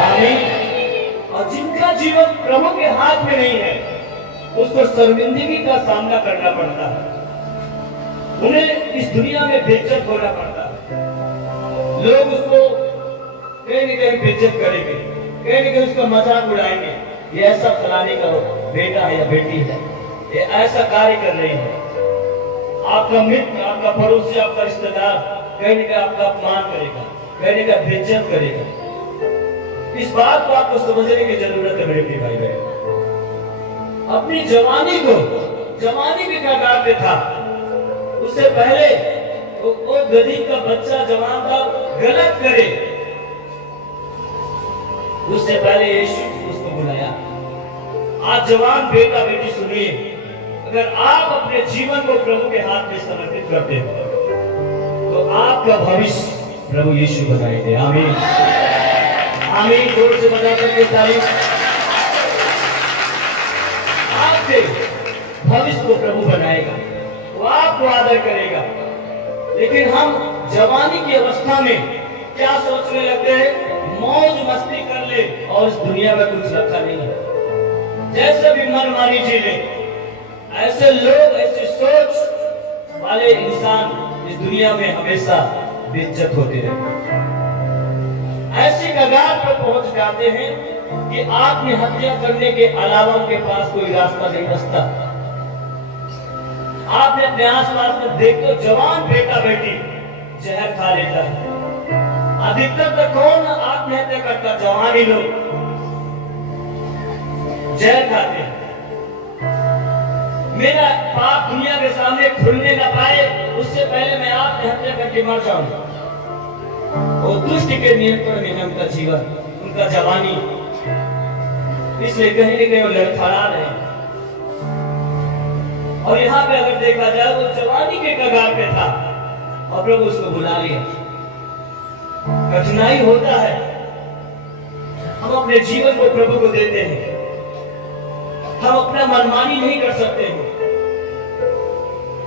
आमीन। और जिनका जीवन प्रभु के हाथ में नहीं है, उसको शर्मिंदगी का सामना करना पड़ता है, उन्हें इस दुनिया में बेइज्जत होना पड़ता है। लोग उसको कहीं न कहीं बेइज्जत करेंगे, कहीं न कहीं उसका मजाक उड़ाएंगे, ये ऐसा फलाने का बेटा है या बेटी है, ये ऐसा कार्य कर रही है। आपका मित्र, आपका पड़ोसी, आपका रिश्तेदार कहीं न कहीं आपका अपमान करेगा, कहीं न कहीं बेइज्जत करेगा। इस बात को आपको समझने की जरूरत है मेरे प्रिय भाई बहन। अपनी जवानी को, जवानी के कगार पे था, उससे पहले वो गधी का बच्चा जवान था, गलत करे, उससे पहले यीशु उसको बुलाया। आज जवान बेटा बेटी सुनिए, अगर आप अपने जीवन को प्रभु के हाथ में समर्पित करते हो तो आपका भविष्य प्रभु यीशु बनाएंगे। आमीन। आमीन। जोर से बजा करके तारीफ। आपके भविष्य को प्रभु बनाएगा, वो आपको आदर करेगा। लेकिन हम जवानी की अवस्था में क्या सोचने लगते हैं? मौज मस्ती कर ले और इस दुनिया में कुछ रखा नहीं है, जैसे भी मन मानी जी ले। ऐसे लोग, ऐसी सोच वाले इंसान इस दुनिया में हमेशा बेइज्जत होते रहते, ऐसी कगार पर पहुंच जाते हैं कि आत्महत्या करने के अलावा उनके पास कोई रास्ता नहीं बचता। आपने अपने आसपास में देख तो जवान बेटा बेटी जहर खा लेता है। अधिकतर तो कौन आत्महत्या करता? जवान ही लोग जहर खाते हैं। मेरा पाप दुनिया के सामने खुलने न पाए उससे पहले मैं आत्महत्या करके मर जाऊं। वो दुष्ट के नियंत्रण में उनका जीवन, उनका जवानी, इसलिए कहीं न कहीं वो लड़खड़ा रहे हैं। और यहाँ पे अगर देखा जाए वो जवानी के कगार पे था और प्रभु उसको बुला लिया। कठिनाई होता है, हम अपने जीवन को प्रभु को देते हैं, हम अपना मनमानी नहीं कर सकते हैं,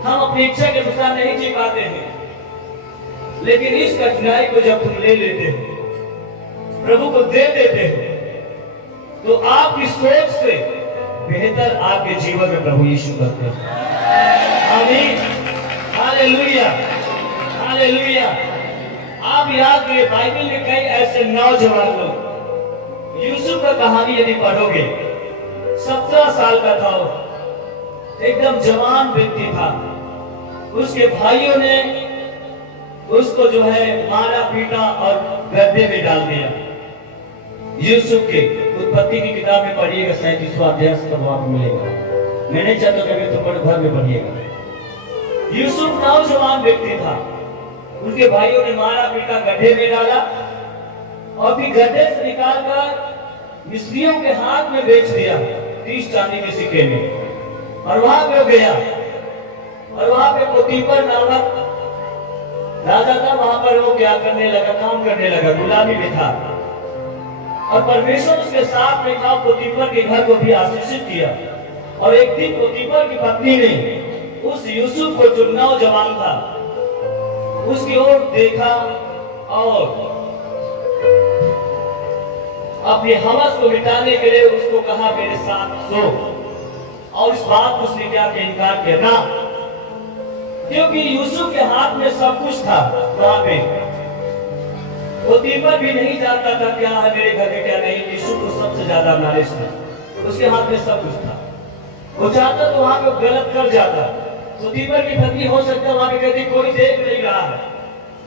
हम अपनी इच्छा के अनुसार नहीं जी पाते हैं। लेकिन इस कठिनाई को जब तुम ले लेते हो, प्रभु को दे देते हो, तो आपकी सोच से बेहतर आपके जीवन में प्रभु यीशु करते हैं। आमीन, हालेलुया, हालेलुया। आप याद करिए, बाइबल में कई ऐसे नौजवान लोग, यूसुफ का कहानी यदि पढ़ोगे, 17 साल का था वो, एकदम जवान व्यक्ति था। उसके भाइयों ने उसको जो है मारा पीटा और गड्ढे में डाल दिया। यूसुफ के उत्पत्ति की किताब में पढ़िएगा, 37वां अध्याय तब आपको मिलेगा। मैंने चाहता कभी तो बड़े घर में पढ़िएगा। यूसुफ नौजवान व्यक्ति था, उनके भाइयों ने मारा पीटा, गड्ढे में डाला और फिर गड्ढे से निकालकर मिस्रियों के हाथ में बेच दिया 30 चांदी के सिक्के में। और वहां पे गया और वहां पे पोतीफर नामक राजा था, वहां पर वो क्या करने लगा, काम करने लगा, गुलामी में था। और परमेश्वर उसके साथ में था, पोतीफर के घर को भी आशीषित किया। और एक दिन पोतीफर की पत्नी ने उस यूसुफ को, जो नौजवान था, उसकी ओर देखा और अपने हवस को मिटाने के लिए उसको कहा मेरे साथ सो। और इस बात को उसने क्या इनकार किया ना, क्योंकि यूसुफ के हाथ में सब कुछ था। वहां पे पोतीफर भी नहीं जानता था क्या है मेरे घर में क्या नहीं। यूसुफ को सबसे ज्यादा नॉलेज था, उसके हाथ में सब कुछ था। वो चाहता तो वहां पे गलत कर जाता। पोतीफर की पत्नी हो सकता वहां पे कहती कोई देख नहीं रहा है,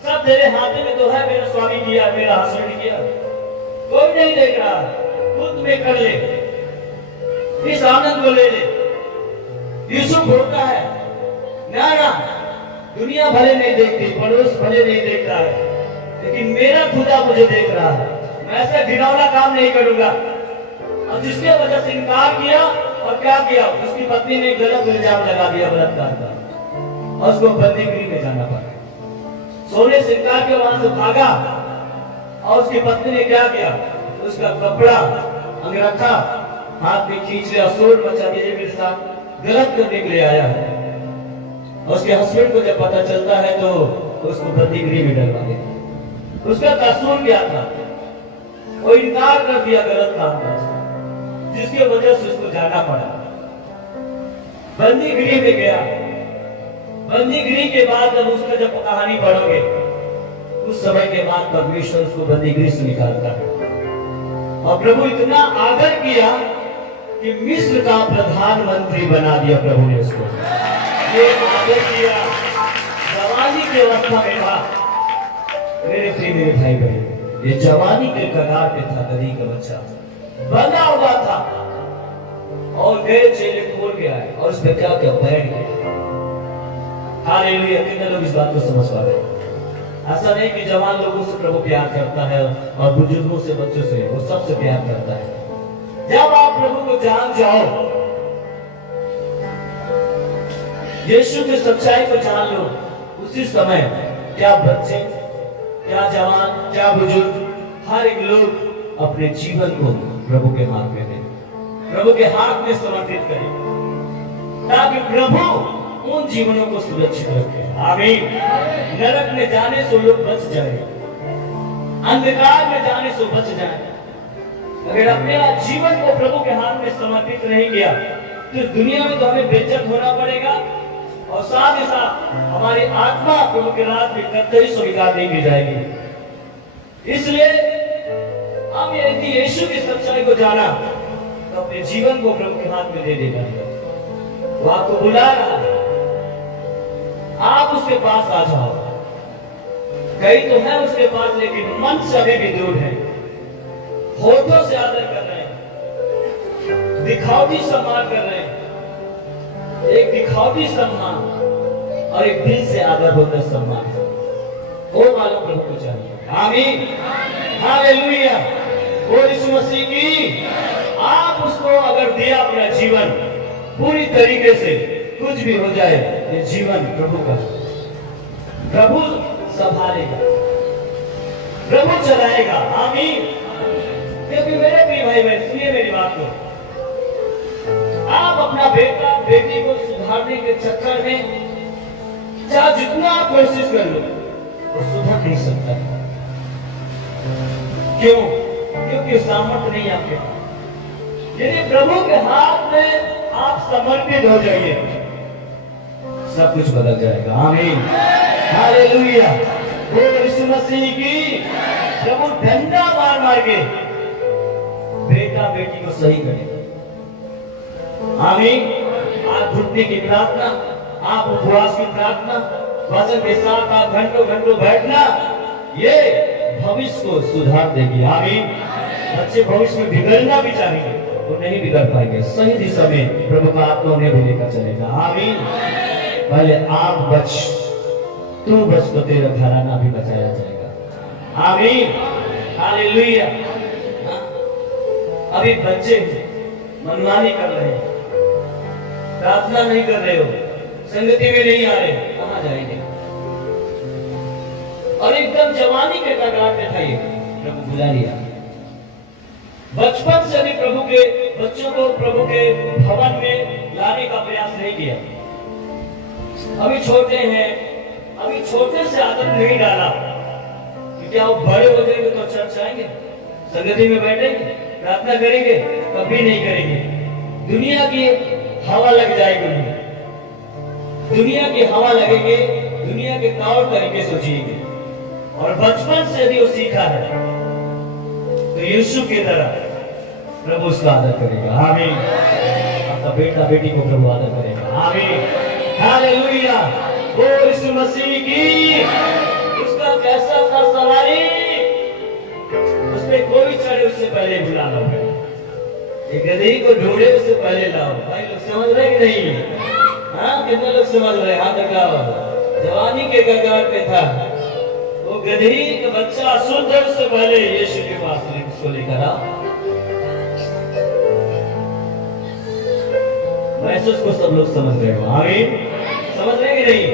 सब तेरे हाथ में तो है, मेरा स्वामी किया, मेरा हस्बैंड किया, कोई नहीं देख रहा है, खुद में कर ले, इस आनंद को ले ले। यूसुफ बोलता है ना ना, दुनिया भले नहीं देखती, पड़ोस भले नहीं देखता है, लेकिन मेरा खुदा मुझे देख रहा है। मैं ऐसा घिनौना काम नहीं करूंगा। और जिसके वजह से इनकार किया और क्या किया, उसकी पत्नी ने गलत इल्जाम लगा दिया बलात्कार का और उसको बंदीगृह में जाना पड़ा। सोने से इनकार किया, वहां से भागा और उसकी पत्नी ने क्या किया, उसका कपड़ा अंगरखा हाथ में खींच लिया, शोर मचा दिया, मेरे साथ गलत करने के लिए आया है। और उसके हस्बैंड को जब पता चलता है तो उसको बंदीगृह में डलवा दिया। उसका कसूर क्या था, वो इनकार कर दिया गलत काम का, जिसकी वजह से उसको जाना पड़ा। बंदीगृह में गया। बंदीगृह के बाद जब उसका जब कहानी पढ़ोगे, उस समय के बाद परमेश्वर उसको बंदीगृह से निकालता है। और प्रभु इतना आदर किया कि मिस्र का प्रधानमंत्री बना दिया प्रभु ने उसको। ये आदर किया, जवानी की अवस्था में था। मेरे प्रिय मेरे भाई बहन, ये जवानी के कगार पे था, गधी का बच्चा बना हुआ था और गए चेले खोल के आए और उसमें क्या क्या बैठ गया। हालेलुया, कितने लोग इस बात को समझ पा रहे हैं? ऐसा नहीं कि जवान लोगों से प्रभु प्यार करता है और बुजुर्गों से, बच्चों से, वो सबसे प्यार करता है। जब आप प्रभु को जान जाओ, यीशु की सच्चाई को जान लो, उसी समय क्या बच्चे, क्या जवान, क्या बुजुर्ग, हर एक लोग अपने जीवन को प्रभु के हाथ में दें, प्रभु के हाथ में समर्पित करें, ताकि प्रभु उन जीवनों को सुरक्षित रखे। आमीन। नरक में जाने से लोग बच जाए, अंधकार में जाने से बच जाए। अगर अपने जीवन को प्रभु के हाथ में समर्पित नहीं किया तो दुनिया में तो हमें बेइज्जत होना पड़ेगा और साथ ही साथ हमारी आत्मा प्रभु के राज में कतई स्वीकार नहीं की जाएगी। इसलिए हम यदि यीशु की सच्चाई को जाना तो अपने जीवन को प्रभु के हाथ में दे देगा। वो आपको बुला रहा है, आप उसके पास आ जाओ। कई तो है उसके पास लेकिन मन से अभी भी दूर है, होठों से आदर कर रहे हैं, दिखावटी सम्मान कर रहे हैं। एक दिखावटी सम्मान और एक दिल से आदर होता है सम्मान, वो वाला प्रभु को चाहिए। आमीन, हालेलुया, और यीशु मसीह की आप उसको अगर दिया अपना जीवन पूरी तरीके से, कुछ भी हो जाए ये जीवन प्रभु का, प्रभु संभालेगा, प्रभु चलाएगा। आमीन। क्योंकि मेरे प्रिय भाई बहन सुनिए मेरी बात को, आप अपना बेटा बेटी को सुधारने के चक्कर में चाहे जितना आप कोशिश कर लो वो सुधर नहीं सकता। क्यों? क्योंकि सामर्थ्य नहीं आपके पास। यदि प्रभु के हाथ में आप समर्पित हो जाइए सब कुछ बदल जाएगा। आमीन, हालेलुया। वो यीशु मसीह की जब वो डंडा मार मार के बेटा बेटी को सही करेगा। आमीन। आप घुटने की प्रार्थना, आप उपवास की प्रार्थना, वचन के साथ आप घंटों घंटों बैठना, ये भविष्य को सुधार देगी। आमीन। बच्चे भविष्य में बिगड़ना भी चाहेंगे तो नहीं बिगड़ पाएंगे, सही दिशा में प्रभु का आत्मा उन्हें भी लेकर चलेगा। आमीन। पहले आप बच, तू बच तो तेरा घराना भी बचाया जाएगा। आमीन, हालेलुया। अभी बच्चे मनमानी कर रहे हैं, प्रार्थना नहीं कर रहे हो, संगति में नहीं आ रहे, कहां जाएंगे? और एकदम जवानी के कगार पे था ये, प्रभु बुला लिया। बचपन से भी प्रभु के बच्चों को प्रभु के भवन में लाने का प्रयास नहीं किया। अभी छोटे हैं, अभी छोटे से आदत नहीं डाला, क्योंकि आप बड़े हो जाएंगे तो चर्च आएंगे, संगति में बैठेंगे, प्रार्थना करेंगे, कभी नहीं करेंगे। दुनिया की हवा लग जाएगी उन्हें, दुनिया की हवा लगेंगे, दुनिया के तौर तरीके सोचिएंगे। और बचपन से भी वो सीखा है तो यीशु की तरह प्रभु उसका आदर करेगा। आमीन। आपका बेटा बेटी को प्रभु आदर करेगा। आमीन, हालेलुया। वो यीशु मसीह की उसका कैसा था सवारी, उसमें कोई चढ़े उससे पहले बुला लो, एक गदही को ढूंढे उससे पहले लाओ। भाई लोग समझ रहे कि नहीं? हाँ, कितने लोग समझ रहे? हाथ लगाओ। जवानी के कगार पे था वो गदही का बच्चा, सुंदर से पहले यीशु के पास उसको लेकर आओ। वैसे उसको सब लोग समझ रहे हो। आमीन, समझ रहे कि नहीं?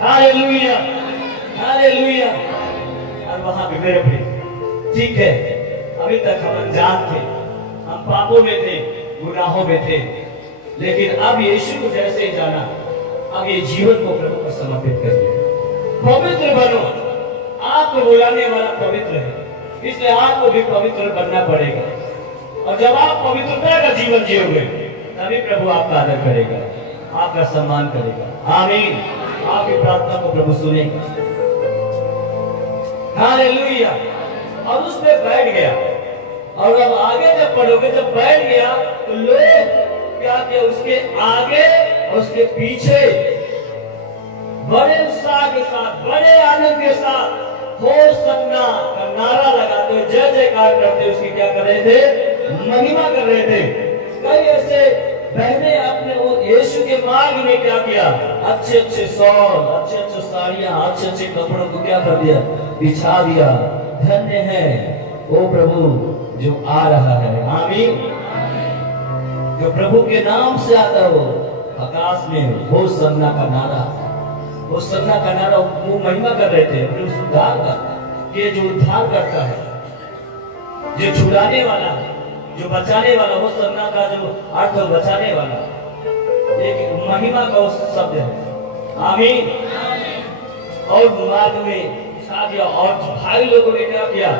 Hallelujah, hallelujah. और वहां पे मेरे प्रिय, ठीक है, अभी तक हम अनजान थे, हम पापों में थे, गुनाहों में थे, लेकिन अब यीशु को जैसे जाना, अब ये जीवन को प्रभु को समर्पित करिए। पवित्र बनो, आपको बुलाने वाला पवित्र है, इसलिए आपको भी पवित्र बनना पड़ेगा। और जब आप पवित्रता का जीवन जियोगे तभी प्रभु आपका आदर करेगा, आपका सम्मान करेगा। आमीन। आपकी प्रार्थना को प्रभु सुनेगा। हालेलुया। और उस पे बैठ गया, और अब आगे जब पढ़ोगे, जब बैठ गया तो लोग क्या किया, उसके आगे और उसके पीछे बड़े उत्साह के साथ, बड़े आनंद के साथ होशन्ना का नारा लगाते हुए, जय जयकार करते उसकी क्या कर रहे थे? महिमा कर रहे थे। कई ऐसे बहने अपने वो यीशु के मार्ग में क्या किया, अच्छे अच्छे शॉल, अच्छे अच्छे साड़ियां, अच्छे अच्छे कपड़ों को क्या कर दिया, बिछा दिया। धन्य है वो प्रभु जो आ रहा है। आमीन। जो प्रभु के नाम से आता हो, आकाश में होशन्ना का नारा, होशन्ना का नारा वो महिमा कर रहे थे अपने उस उद्धार का, कि जो उद्धार करता है, जो छुड़ाने वाला है, जो बचाने वाला, होशन्ना का जो अर्थ है बचाने वाला, एक महिमा का उस शब्द है। आमीन। और मार्ग में छा दिया, और भाई लोगों ने क्या किया,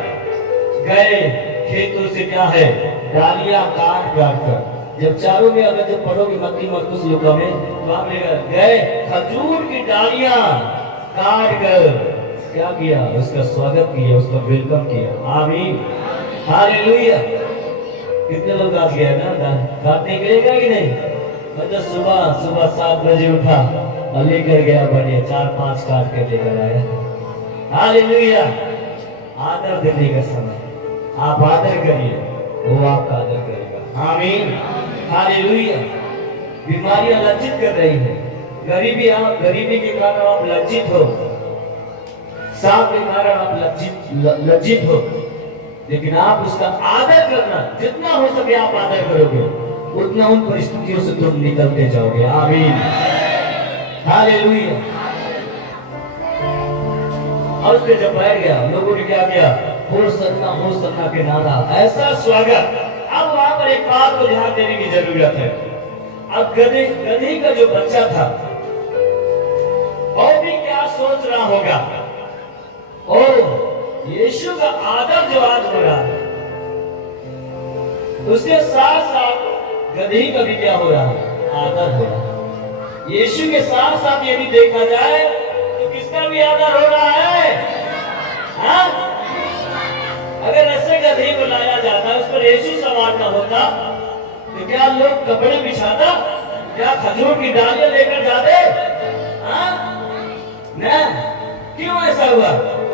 गए खेतों से क्या है, डालियां काट काट कर, जब चारों में अगर जब पढ़ोगे मत्ती मरकुस लूका में, तो आप गए खजूर की डालियां काट कर क्या किया, उसका स्वागत किया, उसका वेलकम किया। आमीन, हालेलुया। कितने लोग आज गए ना, काटने गिरेगा कि नहीं? मैं तो सुबह 7 बजे उठा और लेकर गया, बढ़िया 4-5 काट के लेकर आया। हालेलुया। आदर देने का समय, आप आदर करिए, वो आपका आदर करेगा। आमीन। हालेलुया। बीमारियां लज्जित कर रही है, गरीबी के कारण आप लज्जित हो, सांप के कारण आप लज्जित हो, लेकिन आप उसका आदर करना, जितना हो सके आप आदर करोगे, उतना उन परिस्थितियों से तुम निकलते जाओगे। आमीन। हालेलुया। और उसने जब बैठ गया, लोगों ने क्या किया? होसन्ना के नारा, ऐसा स्वागत। अब वहां पर एक बात को ध्यान देने की जरूरत है। अब गधी का जो बच्चा था वो भी क्या सोच रहा होगा? ओ, यीशु का आदर जो आज हो रहा है, उसके साथ साथ गधी का भी क्या हो रहा है? आदर हो रहा है। यीशु के साथ साथ यदि देखा जाए तो किसका भी आदर हो रहा है? हाँ? अगर ऐसे गधी को लाया जाता, उस पर यीशु सवार न होता, तो क्या लोग कपड़े बिछाता? क्या खजूर की डालियां लेकर जाते? हाँ? न? क्यों ऐसा हुआ?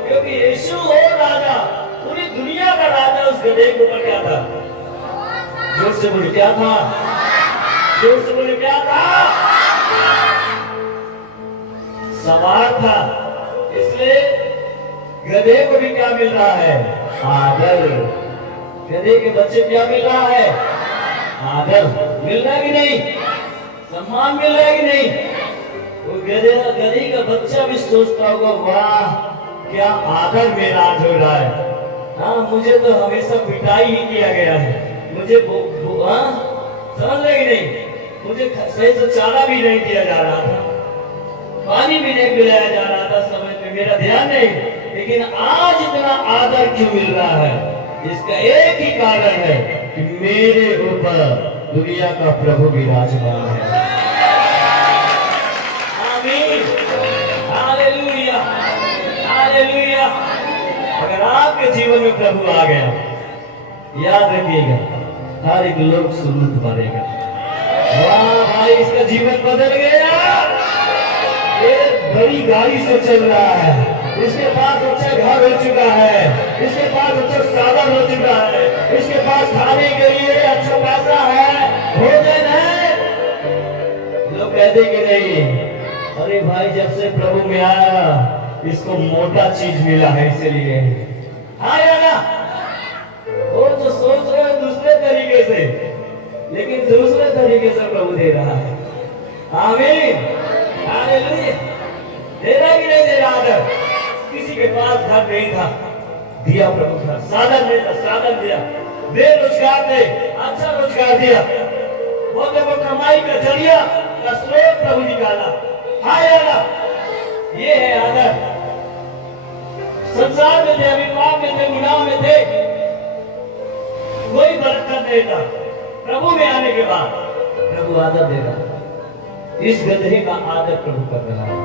क्योंकि यीशु और राजा, पूरी दुनिया का राजा उस गधे के ऊपर क्या था? जोर से बोले क्या था? जोर से बोले क्या था? सवार था। इसलिए गधे को भी क्या मिल रहा है? आदर। गधे के बच्चे क्या मिल रहा है? आदर। मिल रहा है कि नहीं? सम्मान मिल रहा है कि नहीं? वो गधे का बच्चा भी सोचता होगा, वाह क्या आदर मेरा आज हो रहा है। हाँ, मुझे तो हमेशा पिटाई ही किया गया है, मुझे समझ रहे कि नहीं? मुझे सही से चारा भी नहीं दिया जा रहा था, पानी भी नहीं पिलाया जा रहा था, समय में मेरा ध्यान नहीं, लेकिन आज इतना आदर क्यों मिल रहा है? इसका एक ही कारण है कि मेरे ऊपर दुनिया का प्रभु विराजमान है। आमीन। हालेलुया। हालेलुया। अगर आपके जीवन में प्रभु आ गया, याद रखिएगा, हर एक लोग सुन्नत भरेगा। वाह भाई, इसका जीवन बदल गया, ये बड़ी गाड़ी से चल रहा है, इसके पास अच्छा घर हो चुका है, इसके पास अच्छा साधन हो चुका है, इसके पास खाने के लिए अच्छा पैसा है, भोजन है। लोग कहते कि नहीं, अरे भाई जब से प्रभु में आया इसको मोटा चीज मिला है, इसलिए आया ना। वो जो सोच रहे हैं दूसरे तरीके से, लेकिन दूसरे तरीके से प्रभु दे रहा है। आमीन। हालेलुया। दे रहा कि नहीं दे रहा? आदर। किसी के पास घर नहीं था, दिया प्रभु घर, साधन नहीं था, साधन दिया, बेरोजगार थे, अच्छा रोजगार दिया, वो कमाई का जरिया का स्रोत प्रभु निकाला। हाय अल्लाह, ये है आदर। संसार में थे, अभिमान में थे, गुनाह में थे, कोई बरकत नहीं था। प्रभु में आने के बाद प्रभु आदर दे रहा। इस गधे का आदर प्रभु कर रहा है।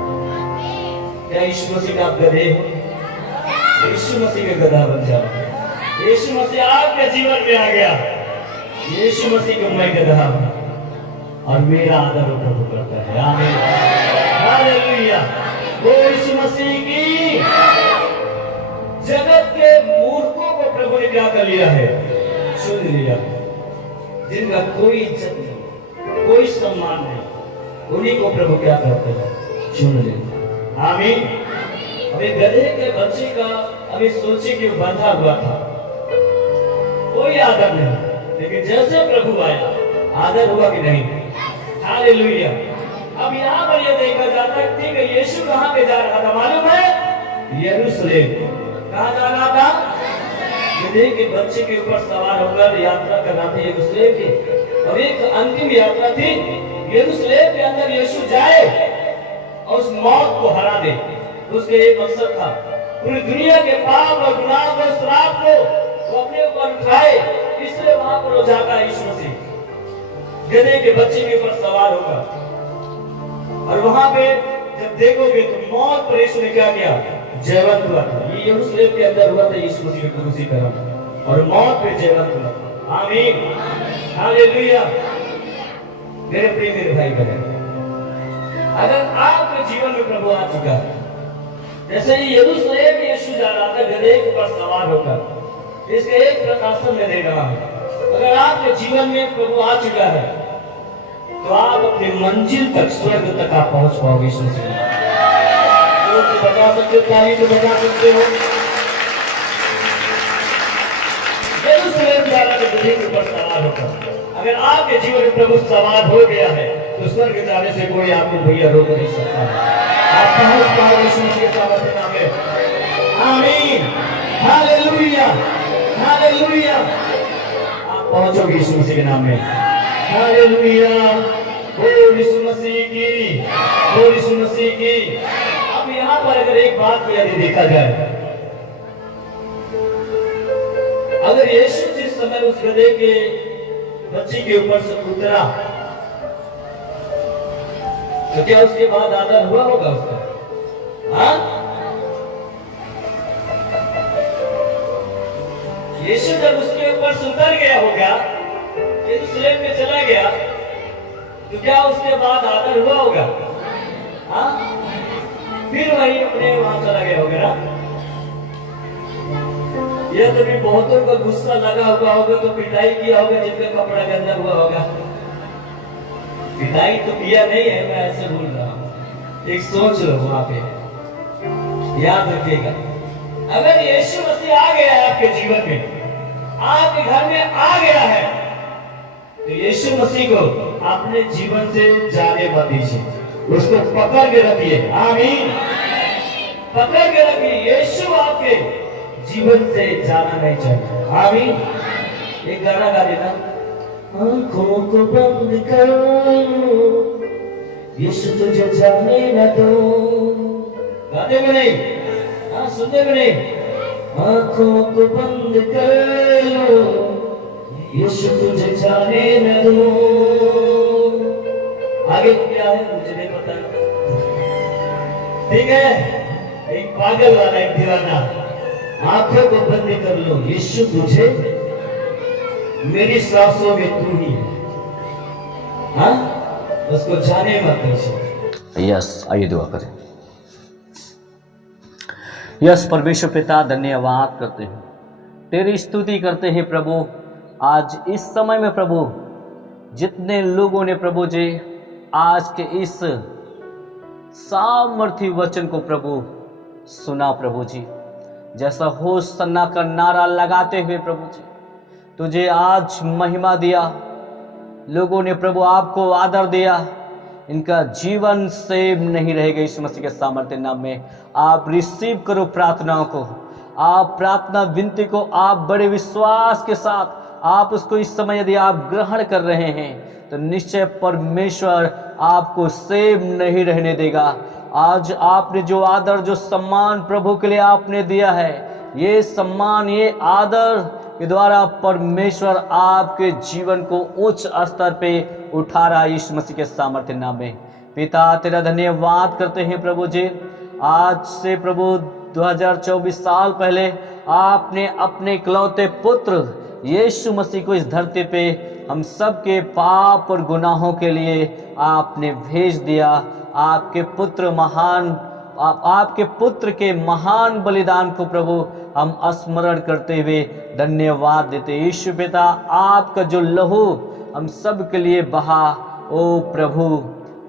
क्या यीशु मसीह का आप गधे हो? यीशु मसीह का गधा बन जाओ। यीशु मसीह आपके जीवन में आ गया, यीशु मसीह को मैं गधा हूं और मेरा आदर वो प्रभु करता है। आमीन। हालेलुया। वो यीशु मसीह की जगत के मूर्खों को प्रभु ने क्या कर लिया है? चुन लिया, जिनका कोई इज्जत नहीं, कोई सम्मान नहीं, उन्हीं को प्रभु क्या करते हैं? चुन लेते। आमीन। अभी गधे के बच्चे का अभी सोचे कि बंधा हुआ था, कोई आदर नहीं, लेकिन जैसे प्रभु आया आदर हुआ कि नहीं? हालेलुया। अब यहाँ पर यह देखा जाता है, ठीक है, यीशु कहाँ पे जा रहा था मालूम है? यरूशलेम। कहाँ जा रहा था? गधे के बच्चे के ऊपर सवार होकर यात्रा करना थी यरूशलेम की, और एक अंतिम यात्रा थी यरूशलेम के अंदर यीशु जाए और उस मौत को हरा दे। उसका एक मकसद था, पूरी दुनिया के पाप और गुनाह को, श्राप को वो अपने ऊपर उठाए, इसलिए वहां पर हो जाता है यीशु मसीह गधे के बच्चे के ऊपर सवार होगा। और वहां पे जब देखोगे तो मौत पर यीशु ने क्या किया? जयवंत हुआ था। ये यरूशलेम के अंदर हुआ था यीशु मसीह का क्रूसीकरण, और मौत पे जयवंत हुआ। आमीन। हालेलुया। मेरे प्रिय मेरे भाई बहन, अगर आपके जीवन में प्रभु आ चुका है, जैसे यरूशलेम में यीशु जा रहा था गधे पर सवार होकर, इसके एक प्रकाशन में दे रहा हूं, अगर आपके जीवन में प्रभु आ चुका है तो आप अपनी मंजिल तक, स्वर्ग तक आप पहुंच पाओगे। यीशु से बता सकते हो, ताली तो बता सकते हो। यरूशलेम जा रहा था गधे के ऊपर सवार होकर, अगर आपके जीवन में प्रभु सवार हो गया है तो स्वर्ग जाने से कोई आपको भैया रोक नहीं सकता। आप पहुंच पाओगे यीशु के सामर्थ्य नाम में। आमीन, हालेलुया, हालेलुया। आप पहुंचोगे यीशु मसीह के नाम में। हालेलुया, बोल यीशु मसीह की, बोल यीशु मसीह की। अब यहाँ पर अगर एक बात को यदि देखा जाए, अगर यीशु जिस समय उस गधे के बच्चे के ऊपर से उतरा तो क्या उसके बाद आदर हुआ होगा उसका? हाँ? यीशु जब उसके ऊपर से उतर गया होगा, यरूशलेम में चला गया, तो क्या उसके बाद आदर हुआ होगा? हाँ? फिर वही अपने वहां चला गया होगा ना? यह तो भी बहुतों का गुस्सा लगा हुआ होगा, तो पिटाई किया होगा जिनका कपड़ा गंदा हुआ होगा। पिटाई तो किया नहीं है, मैं ऐसे बोल रहा हूं, एक सोच लो वहां पे, याद रखिएगा। अगर यीशु मसीह आ गया है आपके जीवन में, आपके घर में आ गया है, तो यीशु मसीह को अपने जीवन से जाने मत दीजिए, उसको पकड़ के रखिए। आमीन, पकड़ के रखिए। यीशु आपके जीवन से जाना नहीं चाहिए। आमीन। एक गाना गा देना, आंखों को बंद कर, यीशु तुझे जाने न दो। गाते में नहीं, हाँ सुनते में नहीं। आंखों को बंद कर लो, यीशु तुझे जाने न दो। आगे क्या है मुझे नहीं पता, ठीक है। एक पागल वाला, एक दीवाना, आंखों को बंद कर लो, यीशु तुझे, मेरी सांसों में तू ही है। हाँ, उसको जाने मत दीजिए। यस, आइए दुआ करें। यस परमेश्वर पिता, धन्यवाद करते हैं, तेरी स्तुति करते हैं प्रभु। आज इस समय में प्रभु, जितने लोगों ने प्रभु जी आज के इस सामर्थी वचन को प्रभु सुना प्रभु जी, जैसा होशाना का नारा लगाते हुए प्रभु जी तुझे आज महिमा दिया, लोगों ने प्रभु आपको आदर दिया, इनका जीवन सेव नहीं रहेगा। यीशु मसीह के सामर्थ्य नाम में आप रिसीव करो प्रार्थनाओं को, आप प्रार्थना विनती को आप बड़े विश्वास के साथ आप उसको इस समय यदि आप ग्रहण कर रहे हैं तो निश्चय परमेश्वर आपको सेव नहीं रहने देगा। आज आपने जो आदर, जो सम्मान प्रभु के लिए आपने दिया है, ये सम्मान, ये आदर के द्वारा परमेश्वर आपके जीवन को उच्च स्तर पे उठा रहा है यीशु मसीह के सामर्थ्य नाम में। पिता तेरा धन्यवाद करते हैं प्रभु जी। आज से प्रभु 2024 साल पहले आपने अपने इकलौते पुत्र यीशु मसीह को इस धरती पे हम सब के पाप और गुनाहों के लिए आपने भेज दिया। आपके पुत्र महान, आपके पुत्र के महान बलिदान को प्रभु हम स्मरण करते हुए धन्यवाद देते। यीशु पिता, आपका जो लहू हम सब के लिए बहा, ओ प्रभु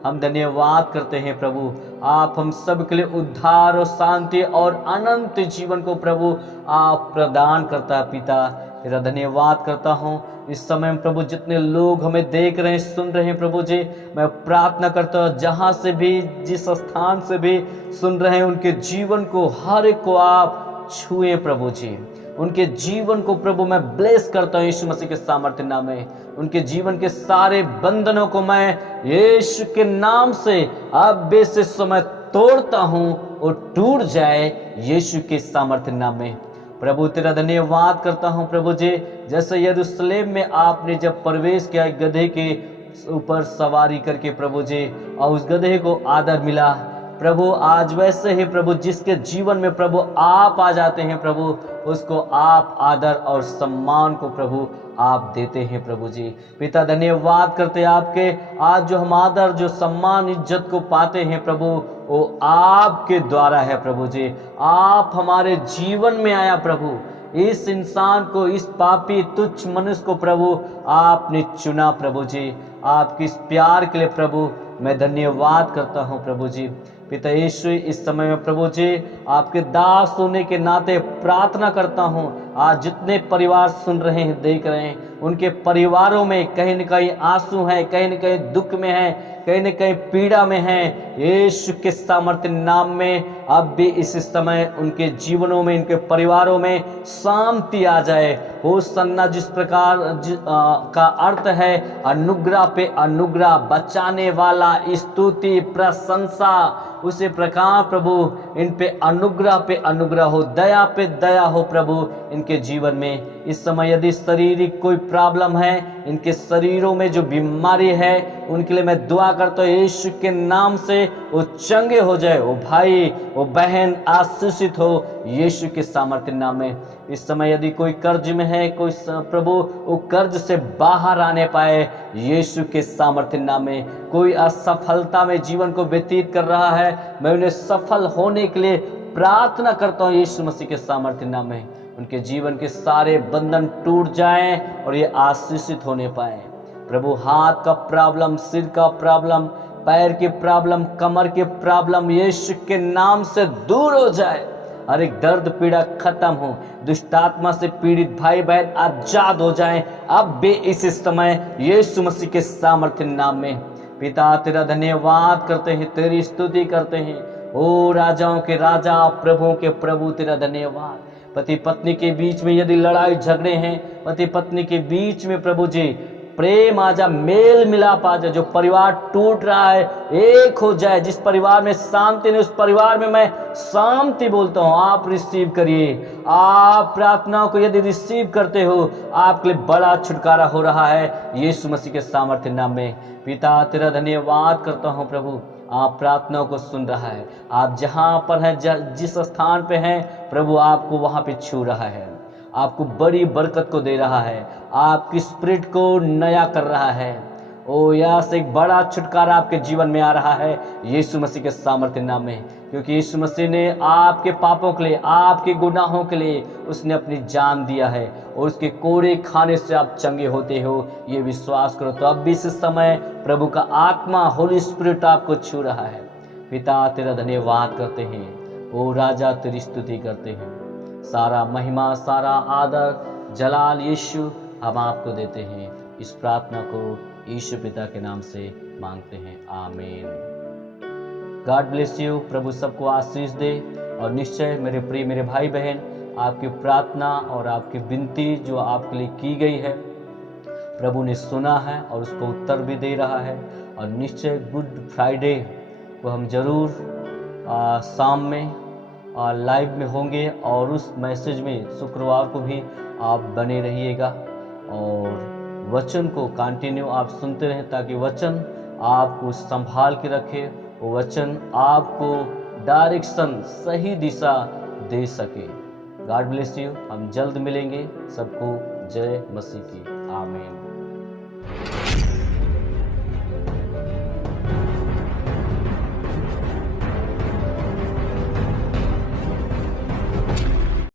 हम धन्यवाद करते हैं प्रभु। आप हम सब के लिए उद्धार और शांति और अनंत जीवन को प्रभु आप प्रदान करता है। पिता तेरा धन्यवाद करता हूँ। इस समय में प्रभु जितने लोग हमें देख रहे हैं, सुन रहे हैं प्रभु जी, मैं प्रार्थना करता हूँ जहाँ से भी, जिस स्थान से भी सुन रहे हैं, उनके जीवन को हर एक को आप छुए प्रभु जी। उनके जीवन को प्रभु मैं ब्लेस करता हूँ यीशु मसीह के सामर्थ्य नाम में। उनके जीवन के सारे बंधनों को मैं यीशु के नाम से अब से समय तोड़ता हूँ और टूट जाए यीशु के सामर्थ्य नाम में। प्रभु तेरा धन्यवाद करता हूँ प्रभु जी, जैसे यरूशलेम में आपने जब प्रवेश किया गधे के ऊपर सवारी करके प्रभु जी, और उस गधे को आदर मिला, प्रभु आज वैसे ही प्रभु जिसके जीवन में प्रभु आप आ जाते हैं प्रभु, उसको आप आदर और सम्मान को प्रभु आप देते हैं प्रभु जी। पिता धन्यवाद करते हैं आपके, आज जो हम आदर जो सम्मान इज्जत को पाते हैं प्रभु वो आपके द्वारा है प्रभु जी। आप हमारे जीवन में आया प्रभु, इस इंसान को, इस पापी तुच्छ मनुष्य को प्रभु आपने चुना प्रभु जी। आपके इस प्यार के लिए प्रभु मैं धन्यवाद करता हूँ प्रभु जी। पिता यीशु इस समय में प्रभु जी आपके दास होने के नाते प्रार्थना करता हूँ, आज जितने परिवार सुन रहे हैं देख रहे हैं उनके परिवारों में कहीं न कहीं आंसू है, कहीं न कहीं दुख में है, कहीं न कहीं पीड़ा में है। यीशु के सामर्थ्य नाम में अब भी इस समय उनके जीवनों में, इनके परिवारों में शांति आ जाए। हो सन्ना जिस प्रकार का अर्थ है अनुग्रह पे अनुग्रह, बचाने वाला, स्तुति, प्रशंसा, उसी प्रकार प्रभु इन पे अनुग्रह हो, दया पे दया हो प्रभु इनके जीवन में। इस समय यदि शारीरिक कोई प्रॉब्लम है, इनके शरीरों में जो बीमारी है, उनके लिए मैं दुआ करता हूँ यीशु के नाम से वो चंगे हो जाए, वो भाई वो बहन आशीषित हो यीशु के सामर्थ्य नाम में। इस समय यदि कोई कर्ज में है, कोई प्रभु वो कर्ज से बाहर आने पाए यीशु के सामर्थ्य नाम में। कोई असफलता में जीवन को व्यतीत कर रहा है, मैं उन्हें सफल होने के लिए प्रार्थना करता हूँ यीशु मसीह के सामर्थ्य नाम में। उनके जीवन के सारे बंधन टूट जाएं और ये आशीषित होने पाए प्रभु। हाथ का प्रॉब्लम, सिर का प्रॉब्लम, पैर की प्रॉब्लम, कमर की प्रॉब्लम यीशु के नाम से दूर हो जाए। हर एक दर्द पीड़ा खत्म हो, दुष्टात्मा से पीड़ित भाई बहन आजाद हो जाएं अब भी इस समय यीशु मसीह के सामर्थ्य नाम में। पिता तेरा धन्यवाद करते हैं, तेरी स्तुति करते हैं। ओ राजाओं के राजा, प्रभुओं के प्रभु, तेरा धन्यवाद। पति पत्नी के बीच में यदि लड़ाई झगड़े हैं, पति पत्नी के बीच में प्रभु जी प्रेम आ जा, मेल मिलाप आ जाए। जो परिवार टूट रहा है एक हो जाए, जिस परिवार में शांति नहीं उस परिवार में मैं शांति बोलता हूँ। आप रिसीव करिए, आप प्रार्थनाओं को यदि रिसीव करते हो आपके लिए बड़ा छुटकारा हो रहा है यीशु मसीह के सामर्थ्य नाम में। पिता तेरा धन्यवाद करता हूँ प्रभु, आप प्रार्थनाओं को सुन रहा है। आप जहाँ पर हैं, जिस स्थान पे हैं प्रभु आपको वहाँ पे छू रहा है, आपको बड़ी बरकत को दे रहा है, आपकी स्पिरिट को नया कर रहा है। ओ यस, एक बड़ा छुटकारा आपके जीवन में आ रहा है यीशु मसीह के सामर्थ्य नाम में। क्योंकि यीशु मसीह ने आपके पापों के लिए, आपके गुनाहों के लिए उसने अपनी जान दिया है और उसके कोड़े खाने से आप चंगे होते हो, ये विश्वास करो। तो अब भी इस समय प्रभु का आत्मा, होली स्पिरिट आपको छू रहा है। पिता तेरा धन्यवाद करते हैं, ओ राजा तेरी स्तुति करते हैं। सारा महिमा, सारा आदर, जलाल यीशु हम आपको देते हैं। इस प्रार्थना को यीशु पिता के नाम से मांगते हैं, आमीन। God bless you. प्रभु सबको आशीष दे। और निश्चय मेरे प्रिय मेरे भाई बहन, आपकी प्रार्थना और आपकी विनती जो आपके लिए की गई है प्रभु ने सुना है और उसको उत्तर भी दे रहा है। और निश्चय गुड फ्राइडे को हम जरूर शाम में लाइव में होंगे और उस मैसेज में शुक्रवार को भी आप बने रहिएगा और वचन को कंटिन्यू आप सुनते रहें, ताकि वचन आपको संभाल के रखे, वो वचन आपको डायरेक्शन, सही दिशा दे सके। God bless you. हम जल्द मिलेंगे। सबको जय मसीह की, आमीन।